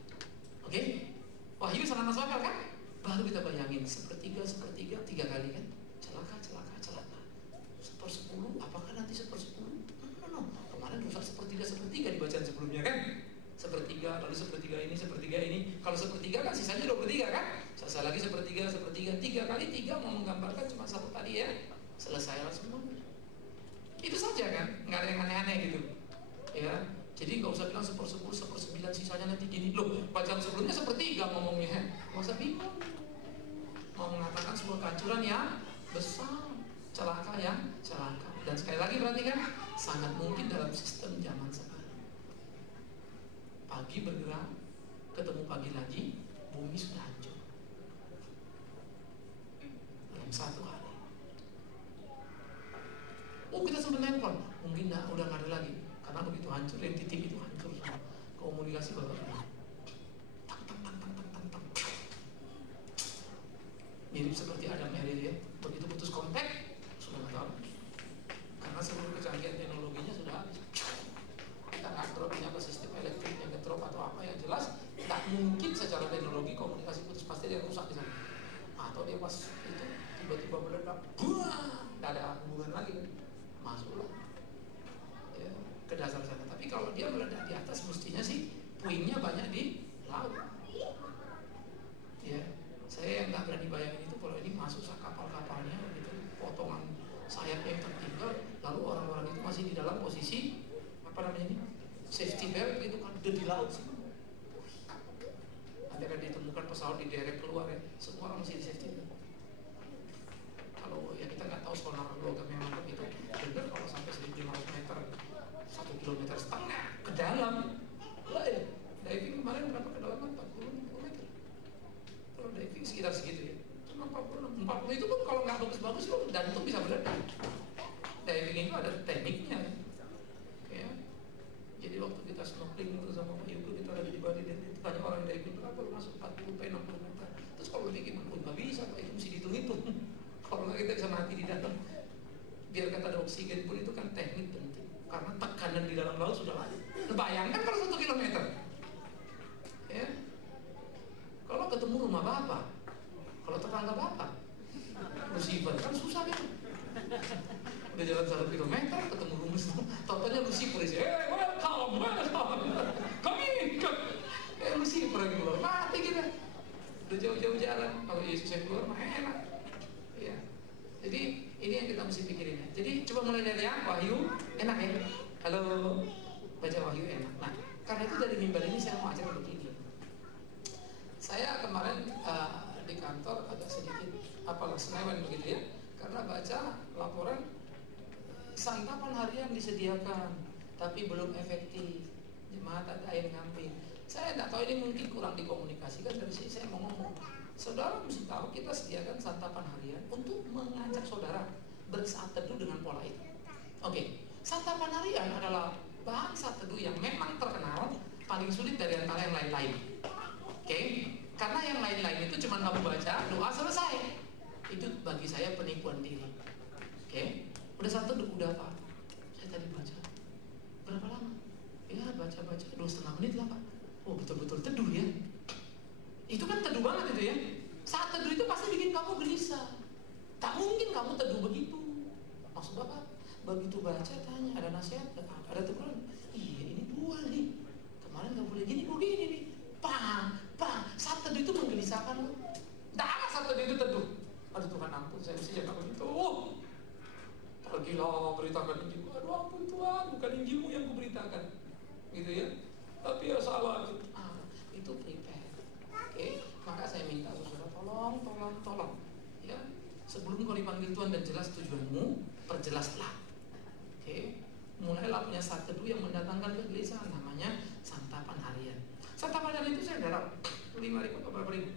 Oke? Wahyu sangat masuk akal kan? Baru kita bayangin sepertiga 3 kali kan? Celaka. 1/10, apakah nanti 1/10? No. Kemarin rusak sepertiga di bacaan sebelumnya kan? Sepertiga, lalu sepertiga ini. Kalau sepertiga kan sisanya 23 kan? Selesai lagi sepertiga, 3 kali 3 mau menggambarkan cuma 1 tadi ya. Selesailah semua. Itu saja kan? Nggak ada yang aneh-aneh gitu. Ya. Jadi nggak usah bilang 1/10, 1/9 sisanya nanti gini. Loh, bacaan sebelumnya 1/3 ngomongnya. Nggak usah bingung. Mau mengatakan sebuah kehancuran yang besar, celaka. Dan sekali lagi perhatikan, sangat mungkin dalam sistem zaman sekarang. Pagi bergerak, ketemu pagi lagi, bumi sudah hancur dalam 1 hari. Oh kita sempat nelpon, mungkin udah nggak ada lagi. Karena begitu hancur, yang titik itu hancur semua. Komunikasi baru tang. Mirip seperti Adam Eril ya. Begitu putus kontak, sudah nggak tahu. Karena seluruh kecanggihan teknologinya sudah habis. Kita nggak drop punya sistem elektrik yang drop atau apa yang jelas, nggak mungkin secara teknologi komunikasi putus, pasti dia rusak di sana. Atau dia pas itu tiba-tiba meledak, buah, nggak ada hubungan lagi kan. Masuklah ya, ke dasar sana. Tapi kalau dia meledak di atas, mestinya sih puingnya banyak di laut. Ya, saya yang nggak berani bayangin itu kalau ini masuk kapal-kapalnya gitu, potongan sayapnya yang tertinggal, lalu orang-orang itu masih di dalam posisi apa namanya ini, safety belt gitu kan, udah di laut sih. Nanti akan ditemukan pesawat diderek keluar ya, semua orang masih di safety belt. Kalau ya kita nggak tahu sonar logam yang mantap itu, benar kalau sampai 1.500 meter, 1,5 kilometer ke dalam. Lah ya, diving kemarin berapa kedalaman? 40 meter. Kalau diving sekitar segitu ya, cuma 40 itu pun kalau nggak bagus-bagus itu jantung bisa meledak. Diving itu ada tekniknya kan. Ya. Jadi waktu kita snorkeling itu sama Pak Yugo, kita lagi di Bali dan tanya orang diving berapa lu masuk 40 60 meter. Terus kalau lebih gimana? Nggak bisa Pak, itu mesti dihitung-hitung. Kalau nggak kita bisa mati di dalam. Biar kata ada oksigen pun itu kan teknik penting. Karena tekanan di dalam laut sudah lanjut. Bayangkan kalau 1 kilometer. Ya. Kalau ketemu rumah bapak, kalau tetangga bapak, Lucifer kan susah kan. Udah jalan 1 kilometer ketemu rumah, totalnya Lucifer sih. Welcome. Come. Lucifer yang keluar, mati kita. Udah jauh-jauh jalan. Kalau Yesus yang keluar mah enak. Ya. Jadi ini yang kita mesti pikirin ya. Jadi coba mulai dari yang Wahyu enak ya. Halo, baca Wahyu enak. Nah, karena itu dari mimbar ini saya mau ajar begini. Saya kemarin di kantor agak sedikit apalah senewan begitu ya, karena baca laporan santapan harian disediakan tapi belum efektif, jemaat ada yang ngambil. Saya Saya tidak tahu, ini mungkin kurang dikomunikasikan dari sini. Saya mau ngomong, saudara mesti tahu kita sediakan santapan harian untuk mengajak saudara bersaat teduh dengan pola itu. Oke, santapan harian adalah bahan saat teduh yang memang terkenal paling sulit dari antara yang lain-lain. Oke, karena yang lain-lain itu cuma kamu baca, doa, selesai. Itu bagi saya penipuan diri. Oke, udah saat teduh, udah Pak. Saya tadi baca berapa lama? Ya baca-baca 2,5 menit lah Pak. Oh betul-betul teduh ya. Itu kan teduh banget itu ya. Saat teduh itu pasti bikin kamu gelisah. Tak mungkin kamu teduh begitu. Maksud Bapak, begitu baca tanya, ada nasihat, ada teguran. Iya ini buah nih. Kemarin gak boleh gini, begini nih. Pang. Saat teduh itu menggelisahkan lo. Dah saat teduh itu teduh. Aduh Tuhan ampun, saya mesti jangan begitu. Pergilah beritakan Injil. Aduh ampun Tuhan, bukan Injilmu yang kuberitakan. Gitu ya. Tapi ya salah itu prepare. Oke, maka saya minta saudara tolong ya, sebelum kau dipanggil Tuhan dan jelas tujuanmu, perjelaslah. Oke, mulailah punya saat teduh yang mendatangkan kegelisahan, namanya santapan harian. Santapan harian itu saya garap 5.000 atau berapa ribu?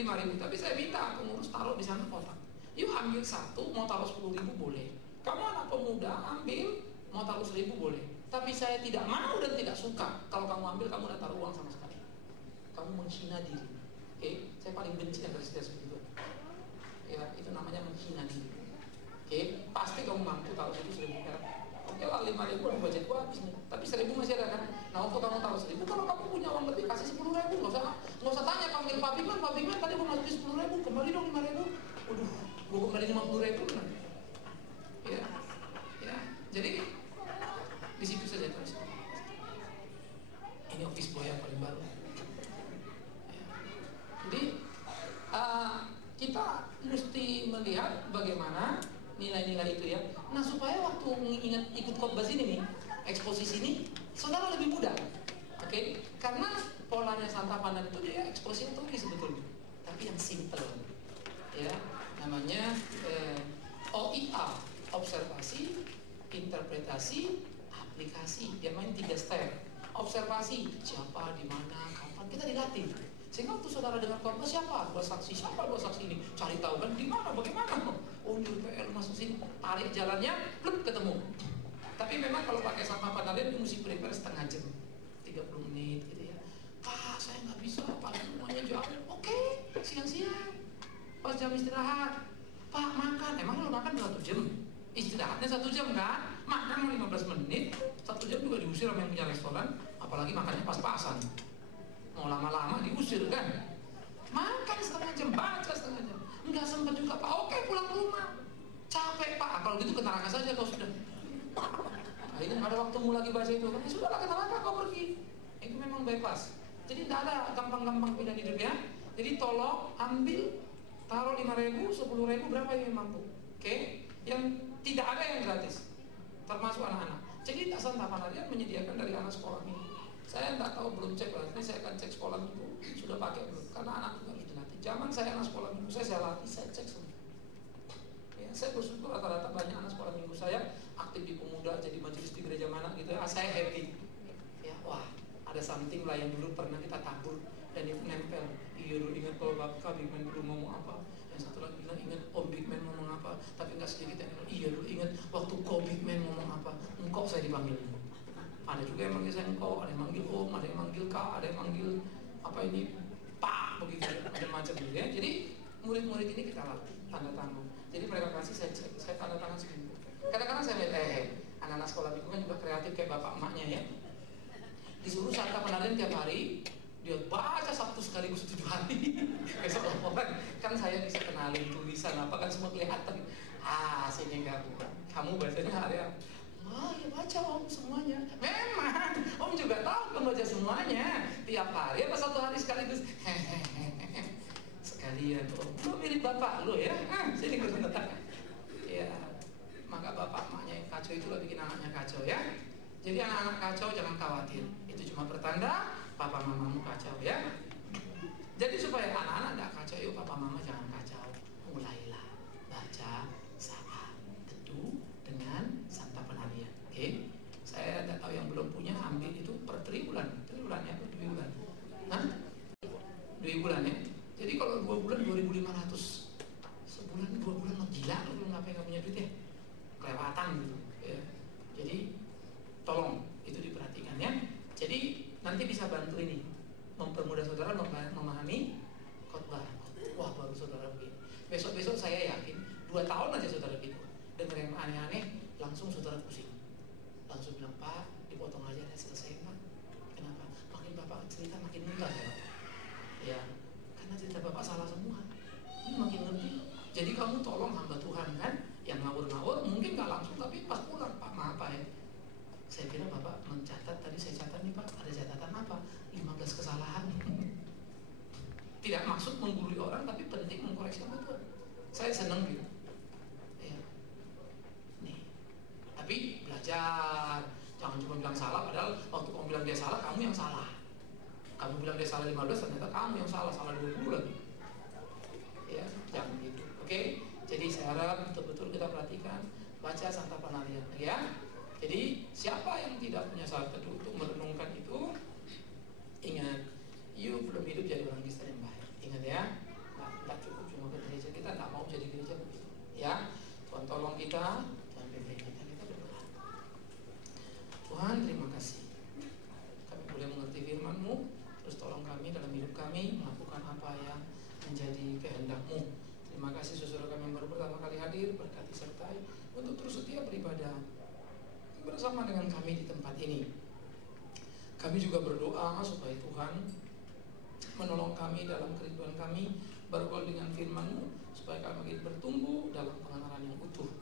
5.000, tapi saya minta pengurus taruh di sana kotak. Yuk ambil satu, mau taruh 10.000 boleh. Kamu anak pemuda ambil, mau taruh 1.000 boleh. Tapi saya tidak mau dan tidak suka kalau kamu ambil, kamu tidak taruh uang sama sekali. Kamu menghina diri. Oke, saya paling benci yang presiden seperti itu. Ya, itu namanya menghina diri. Oke, pasti kamu mampu taruh situ 1.000 perak. Oke lah, 5.000 udah budget gua habis nih. Tapi 1.000 masih ada kan? Nah, waktu kamu taruh 1.000, kalau kamu punya uang lebih kasih 10.000. Nggak usah tanya panggil Pak Bigman tadi gua masukin 10.000, kembali dong 5.000. Waduh, gua kembali 50.000 kan? Ya. Jadi di situ saja terus. Ini office boy yang paling baru. Ya. Jadi kita mesti melihat bagaimana nilai-nilai itu ya. Nah supaya waktu ingat ikut khotbah sini nih, eksposisi ini, saudara lebih mudah. Oke? Karena polanya santapan itu dia eksposisi itu sebetulnya, tapi yang simple. Ya, namanya OIA, observasi, interpretasi, aplikasi. Dia main 3 step. Observasi, siapa, di mana, kapan, kita dilatih. Sehingga waktu saudara dengar khotbah, siapa 2 saksi, siapa 2 saksi ini, cari tahu kan di mana, bagaimana. Oh di UPL masuk sini, tarik jalannya, pluk ketemu. Tapi memang kalau pakai santapan kalian, mesti prepare setengah jam, 30 menit gitu ya. Pak saya nggak bisa, Pak semuanya jauh. Oke, siang-siang pas jam istirahat, Pak makan, emang lo makan 1 jam? Istirahatnya 1 jam kan? Makan 15 menit, 1 jam juga diusir sama yang punya restoran. Apalagi makannya pas-pasan, mau lama-lama diusir kan? Makan setengah jam, baca setengah jam. Enggak sempat juga Pak, oke pulang ke rumah. Capek Pak, kalau gitu ke neraka saja kau sudah. Nah, ini ada waktumu lagi baca itu. Ya sudahlah ke neraka kau pergi. Itu memang bypass. Jadi tidak ada gampang-gampang pindah hidup ya. Jadi tolong ambil, taruh 5.000, 10.000, berapa yang mampu. Oke? Yang tidak ada yang gratis, termasuk anak-anak. Jadi tak santapan harian menyediakan dari anak sekolah minggu. Saya tidak tahu, belum cek lah. Ini saya akan cek sekolah minggu sudah pakai belum, karena anak juga harus dilatih. Zaman saya anak sekolah minggu, saya latih, saya cek semua. Ya, saya bersyukur rata-rata banyak anak sekolah minggu saya aktif di pemuda, jadi majelis di gereja mana gitu. Saya happy. Ya, wah, ada something lah yang dulu pernah kita tabur dan itu nempel. Iya dulu ingat kalau Bapak Big Man dulu ngomong apa. Yang satu lagi bilang ingat Om Big Man ngomong apa. Tapi nggak sedikit yang bilang iya dulu ingat waktu Ko Big Man ngomong apa. Engkau saya dipanggil. Ada juga yang manggil saya engkau, ada yang manggil Om, ada yang manggil Kak, ada yang manggil apa ini Pak begitu, macam-macam gitu ya. Jadi murid-murid ini kita latih tanda tangan. Jadi mereka kasih saya tanda tangan seminggu. Kadang-kadang saya lihat anak-anak sekolah minggu kan juga kreatif kayak bapak emaknya ya. Disuruh santapan harian tiap hari, dia baca Sabtu sekaligus 7 hari. Besok orang kan saya bisa kenalin tulisan apa kan semua kelihatan. Sini kamu bacanya hari apa? Ya baca Om semuanya. Memang Om juga tahu membaca semuanya. Tiap hari apa 1 hari sekaligus? Sekalian Om. Lo mirip bapak lo ya. Sini gue tanda. Ya, maka bapak emaknya yang kacau itulah bikin anaknya kacau ya. Jadi anak-anak kacau jangan khawatir. Itu cuma pertanda papa mamamu kacau ya. Jadi supaya anak-anak tidak kacau, yuk papa mama jangan kacau. Mulailah baca, saat teduh dengan santapan harian. Oke? Saya tidak tahu yang belum punya ambil itu per tribulan ya. mempermudah saudara memahami khotbah. Wah, baru saudara begini. Besok-besok saya yakin 2 tahun aja saudara gitu. Dengar yang aneh-aneh, langsung saudara pusing. Langsung bilang, Pak, dipotong aja dan selesai, Pak. Kenapa? Makin Bapak cerita makin muntah ya. Ya, karena cerita Bapak salah semua. Ini makin ngerti. Jadi kamu tolong hamba Tuhan kan, yang ngawur-ngawur mungkin gak langsung, tapi pas pulang, Pak, maaf Pak ya. Saya kira Bapak mencatat, tadi saya catat nih Pak, ada catatan apa? 15 kesalahan. Tidak maksud menggurui orang, tapi penting mengkoreksi hamba Tuhan. Saya senang gitu. Ya. Nih. Tapi belajar, jangan cuma bilang salah, padahal waktu kamu bilang dia salah, kamu yang salah. Kamu bilang dia salah 15, ternyata kamu yang salah 20 lagi. Ya, jangan gitu. Oke? Jadi saya harap betul-betul kita perhatikan, baca santapan harian, ya. Jadi siapa yang tidak punya saat teduh untuk merenungkan itu, ingat, you belum hidup jadi orang Kristen yang baik. Ingat ya, nggak cukup cuma ke gereja, kita nggak mau jadi gereja begitu. Ya, Tuhan tolong kita, Tuhan pimpin kita berdoa. Tuhan terima kasih, kami boleh mengerti firman-Mu, terus tolong kami dalam hidup kami melakukan apa yang menjadi kehendak-Mu. Terima kasih saudara kami yang baru pertama kali hadir, berkati sertai untuk terus setia beribadah bersama dengan kami di tempat ini. Kami juga berdoa supaya Tuhan menolong kami dalam kerinduan kami bergaul dengan firman-Mu, supaya kami bertumbuh dalam pengenalan yang utuh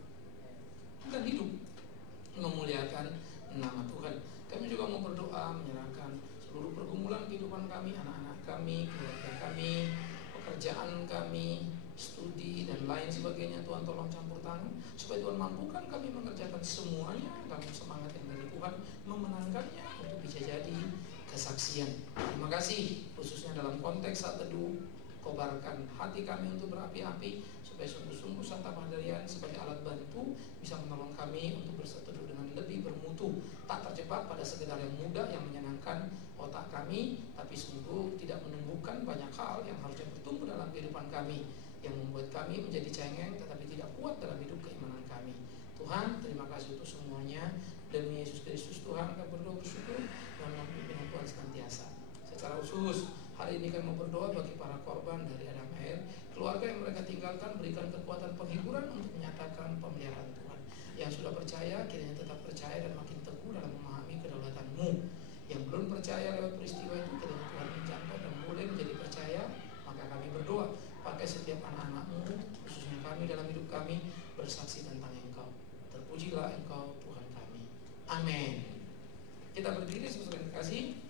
dan hidup memuliakan nama Tuhan. Kami juga mau berdoa menyerahkan seluruh pergumulan kehidupan kami, anak-anak kami, keluarga kami, pekerjaan kami, studi dan lain sebagainya. Tuhan tolong campur tangan supaya Tuhan mampukan kami mengerjakan semuanya dalam semangat yang dari Tuhan, memenangkannya untuk bisa jadi kesaksian. Terima kasih khususnya dalam konteks saat teduh, kobarkan hati kami untuk berapi-api supaya sungguh-sungguh santapan harian sebagai alat bantu bisa menolong kami untuk berseteduh dengan lebih bermutu, tak terjebak pada sekedar yang mudah yang menyenangkan otak kami, tapi sungguh tidak menumbuhkan banyak hal yang harusnya bertumbuh dalam kehidupan kami, yang membuat kami menjadi cengeng tetapi tidak kuat dalam hidup keimanan kami. Tuhan, terima kasih untuk semuanya. Demi Yesus Kristus Tuhan, kami berdoa bersyukur dan pimpinan Tuhan senantiasa. Secara khusus hari ini kami mau berdoa bagi para korban dari Adam Air, keluarga yang mereka tinggalkan, berikan kekuatan penghiburan untuk menyatakan pemeliharaan Tuhan. Yang sudah percaya kiranya tetap percaya dan makin teguh dalam memahami kedaulatan-Mu. Yang belum percaya lewat peristiwa itu kiranya Tuhan menjangkau dan mulai menjadi percaya. Maka kami berdoa, pakai setiap anak-anak-Mu, khususnya kami dalam hidup kami, bersaksi tentang Engkau. Terpujilah Engkau Tuhan kami. Amin. Kita berdiri sesuai dengan kasih.